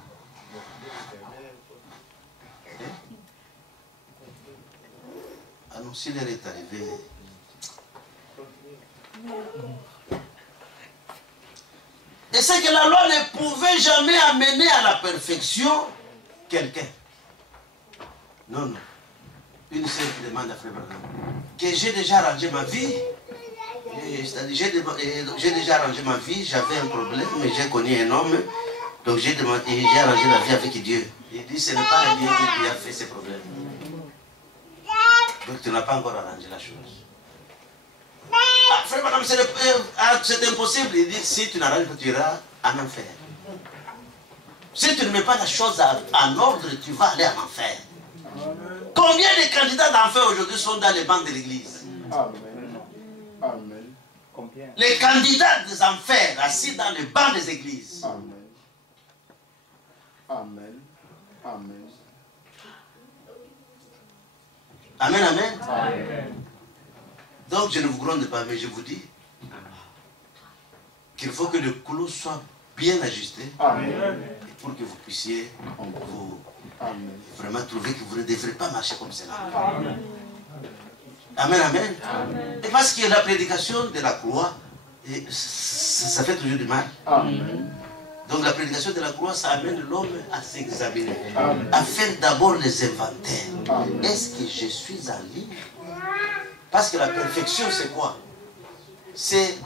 Ah non, si l'heure est arrivée. Et c'est que la loi ne pouvait jamais amener à la perfection quelqu'un. Non, non. Une sœur qui demande à Frère Branham que j'ai déjà arrangé ma vie. J'ai déjà arrangé ma vie, j'avais un problème, mais j'ai connu un homme. Donc j'ai arrangé la vie avec Dieu. Il dit, ce n'est pas Dieu qui a fait ces problèmes. Donc tu n'as pas encore arrangé la chose. Ah, Frère Branham, c'est impossible. Il dit, si tu n'arranges pas, tu iras en enfer. Si tu ne mets pas la chose en ordre, tu vas aller en enfer. Combien de candidats d'enfer aujourd'hui sont dans les bancs de l'église? Amen. Amen. Les candidats des enfers assis dans les bancs des églises. Amen. Amen. Amen. Amen, amen. Amen. Donc je ne vous gronde pas, mais je vous dis qu'il faut que le clou soit bien ajusté Amen. pour que vous puissiez vous Amen. vraiment trouver que vous ne devrez pas marcher comme cela. Amen, amen. Et parce que la prédication de la croix, ça fait toujours du mal. Amen. Donc la prédication de la croix, ça amène l'homme à s'examiner, Amen. à faire d'abord les inventaires. Amen. Est-ce que je suis en ligne? Parce que la perfection, c'est quoi? C'est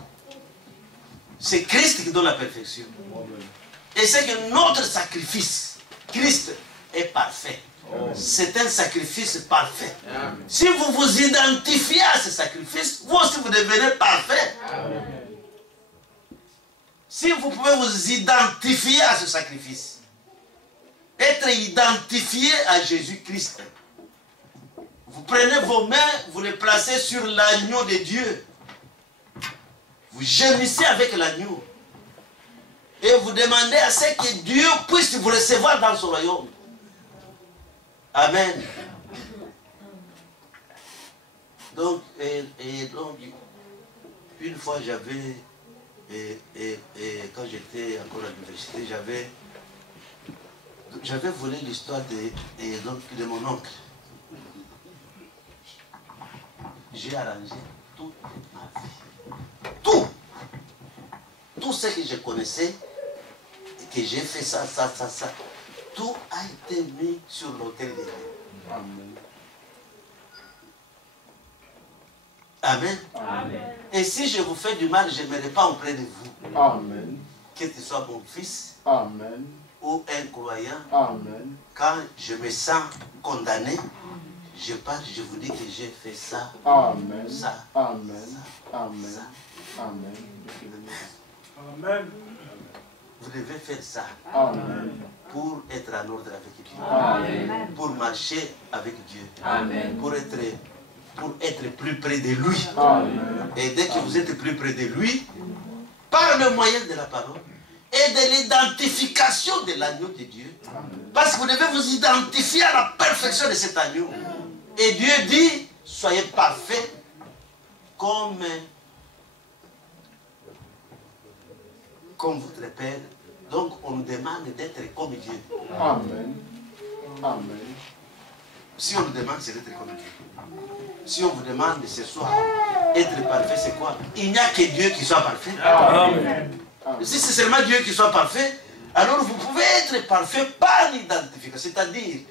Christ qui donne la perfection. Et c'est que notre sacrifice, Christ, est parfait. C'est un sacrifice parfait. Si vous vous identifiez à ce sacrifice, vous aussi vous devenez parfait. Si vous pouvez vous identifier à ce sacrifice, être identifié à Jésus-Christ, vous prenez vos mains, vous les placez sur l'agneau de Dieu. Vous gémissez avec l'agneau. Et vous demandez à ce que Dieu puisse vous recevoir dans son royaume. Amen. Donc, donc une fois j'avais, quand j'étais encore à l'université, j'avais volé l'histoire de mon oncle. J'ai arrangé toute ma vie. Tout. Tout ce que je connaissais, que j'ai fait ça, tout a été mis sur l'autel de Dieu. Amen. Amen. Amen. Et si je vous fais du mal, je ne m'aimerai pas auprès de vous. Amen. Que tu sois mon fils Amen. ou un croyant. Amen. Quand je me sens condamné, je parle, je vous dis que j'ai fait ça. Amen. Ça. Amen. Ça. Amen. Ça. Amen. Amen. Vous devez faire ça Amen. pour être en ordre avec Dieu. Amen. Pour marcher avec Dieu. Amen. Pour être plus près de lui. Amen. Et dès que vous êtes plus près de lui, par le moyen de la parole et de l'identification de l'agneau de Dieu, parce que vous devez vous identifier à la perfection de cet agneau. Et Dieu dit, soyez parfaits comme votre Père. Donc on nous demande d'être comme Dieu. Amen. Amen. Si on nous demande, c'est d'être comme Dieu. Si on vous demande ce soir, être parfait, c'est quoi? Il n'y a que Dieu qui soit parfait. Amen. Si c'est seulement Dieu qui soit parfait, alors vous pouvez être parfait par l'identification. C'est-à-dire,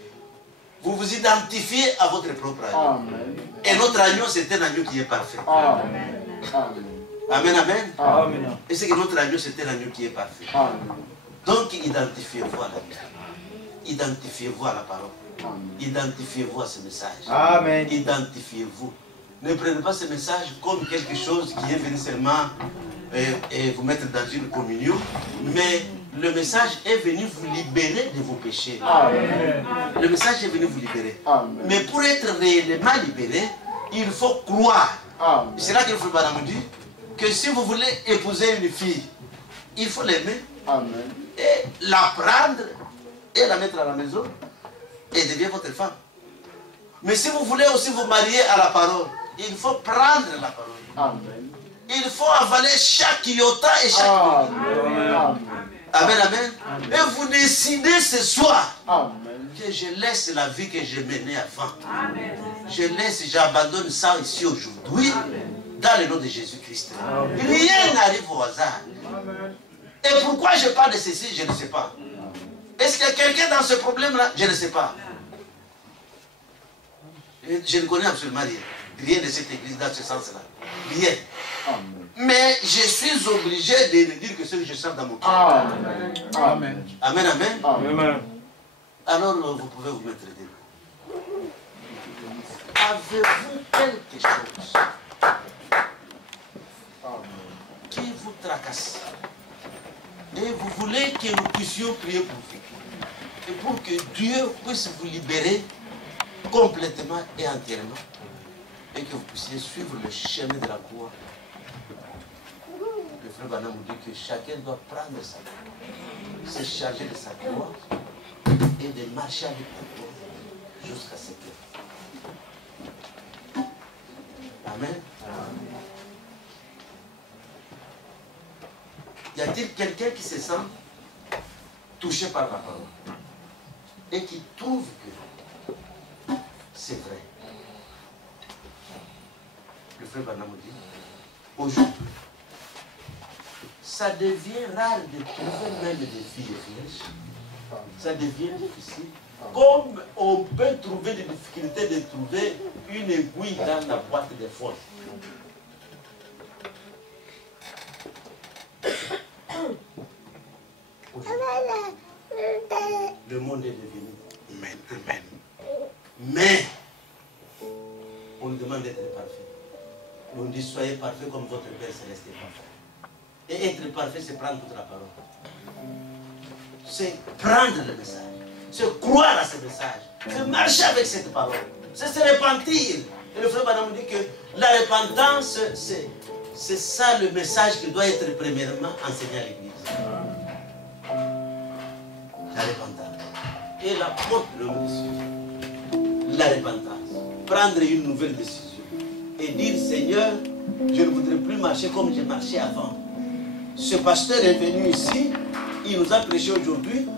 vous vous identifiez à votre propre agneau. Amen. Et notre agneau, c'est un agneau qui est parfait. Amen. Amen. Amen, amen. Amen. Et c'est que notre agneau, c'est un agneau qui est parfait. Amen. Donc, identifiez-vous à la Bible. Identifiez-vous à la parole. Amen. Identifiez-vous à ce message. Amen. Identifiez-vous. Ne prenez pas ce message comme quelque chose qui est venu seulement et vous mettre dans une communion, mais le message est venu vous libérer de vos péchés. Amen. Le message est venu vous libérer. Amen. Mais pour être réellement libéré, il faut croire. Amen. C'est là que le frère Branham dit que si vous voulez épouser une fille, il faut l'aimer Amen. et la prendre et la mettre à la maison et devenir votre femme. Mais si vous voulez aussi vous marier à la parole, il faut prendre la parole. Amen. Il faut avaler chaque iota et chaque virgule. Amen. Amen, amen. Et vous décidez ce soir Amen. que je laisse la vie que je menais avant. Je laisse, j'abandonne ça ici aujourd'hui, dans le nom de Jésus-Christ. Rien n'arrive au hasard. Et pourquoi je parle de ceci, je ne sais pas. Est-ce qu'il y a quelqu'un dans ce problème-là? Je ne sais pas. Je ne connais absolument rien. Rien de cette église dans ce sens-là. Rien. Amen. Mais je suis obligé de dire que ce que je sens dans mon cœur. Amen. Amen. Amen, amen. Amen. Alors vous pouvez vous mettre debout. Avez-vous quelque chose qui vous tracasse? Et vous voulez que nous puissions prier pour vous. Et pour que Dieu puisse vous libérer complètement et entièrement. Et que vous puissiez suivre le chemin de la croix. Le frère Branham nous dit que chacun doit prendre sa croix, se charger de sa croix et de marcher avec la croix jusqu'à cette heure. Amen. Y a-t-il quelqu'un qui se sent touché par la parole et qui trouve que c'est vrai? Le frère Branham dit, aujourd'hui, ça devient rare de trouver même des filles flèches. Ça devient difficile. Comme on peut trouver des difficultés de trouver une aiguille dans la boîte de foin. Le monde est devenu. Amen, amen. Mais, on nous demande d'être parfait. On dit soyez parfait comme votre Père Céleste est parfait. Et être parfait, c'est prendre toute la parole. C'est prendre le message. C'est croire à ce message. C'est marcher avec cette parole. C'est se repentir. Et le frère Branham dit que la repentance, c'est ça le message qui doit être premièrement enseigné à l'Église. La repentance. Et la porte de l'homme. La repentance. Prendre une nouvelle décision. Et dire, Seigneur, je ne voudrais plus marcher comme j'ai marché avant. Ce pasteur est venu ici, il nous a prêché aujourd'hui.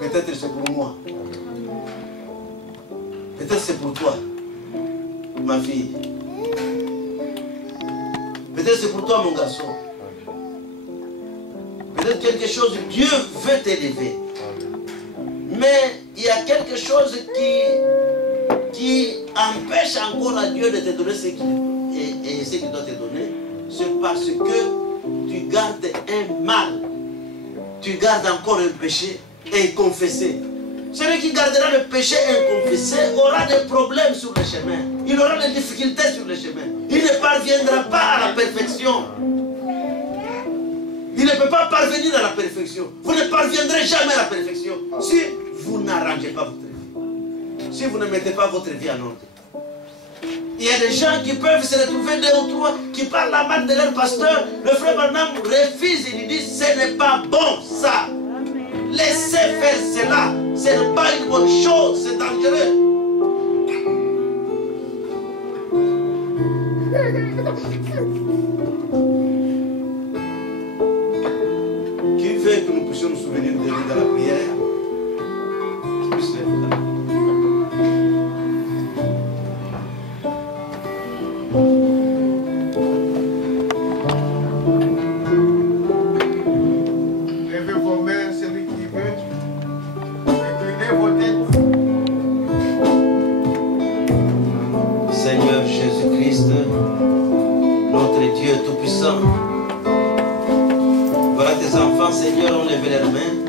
Peut-être c'est pour moi. Peut-être c'est pour toi, ma fille. Peut-être c'est pour toi, mon garçon. Peut-être quelque chose, Dieu veut t'élever. Mais il y a quelque chose qui qui empêche encore à Dieu de te donner ce qu'il doit te donner, c'est parce que tu gardes un mal. Tu gardes encore un péché inconfessé. Celui qui gardera le péché inconfessé aura des problèmes sur le chemin. Il aura des difficultés sur le chemin. Il ne parviendra pas à la perfection. Il ne peut pas parvenir à la perfection. Vous ne parviendrez jamais à la perfection si vous n'arrangez pas votre vie. Si vous ne mettez pas votre vie en ordre. Il y a des gens qui peuvent se retrouver 2 ou 3 qui parlent la mal de leur pasteur. Le frère Branham refuse et lui dit ce n'est pas bon ça. Laissez faire cela. Ce n'est pas une bonne chose, c'est dangereux. Qui veut que nous puissions nous souvenir de lui dans la prière? Qui puisse le faire. Levez vos mains, celui qui veut. Inclinez vos têtes. Seigneur Jésus-Christ, notre Dieu Tout-Puissant, voilà tes enfants, Seigneur, ont levé leurs mains.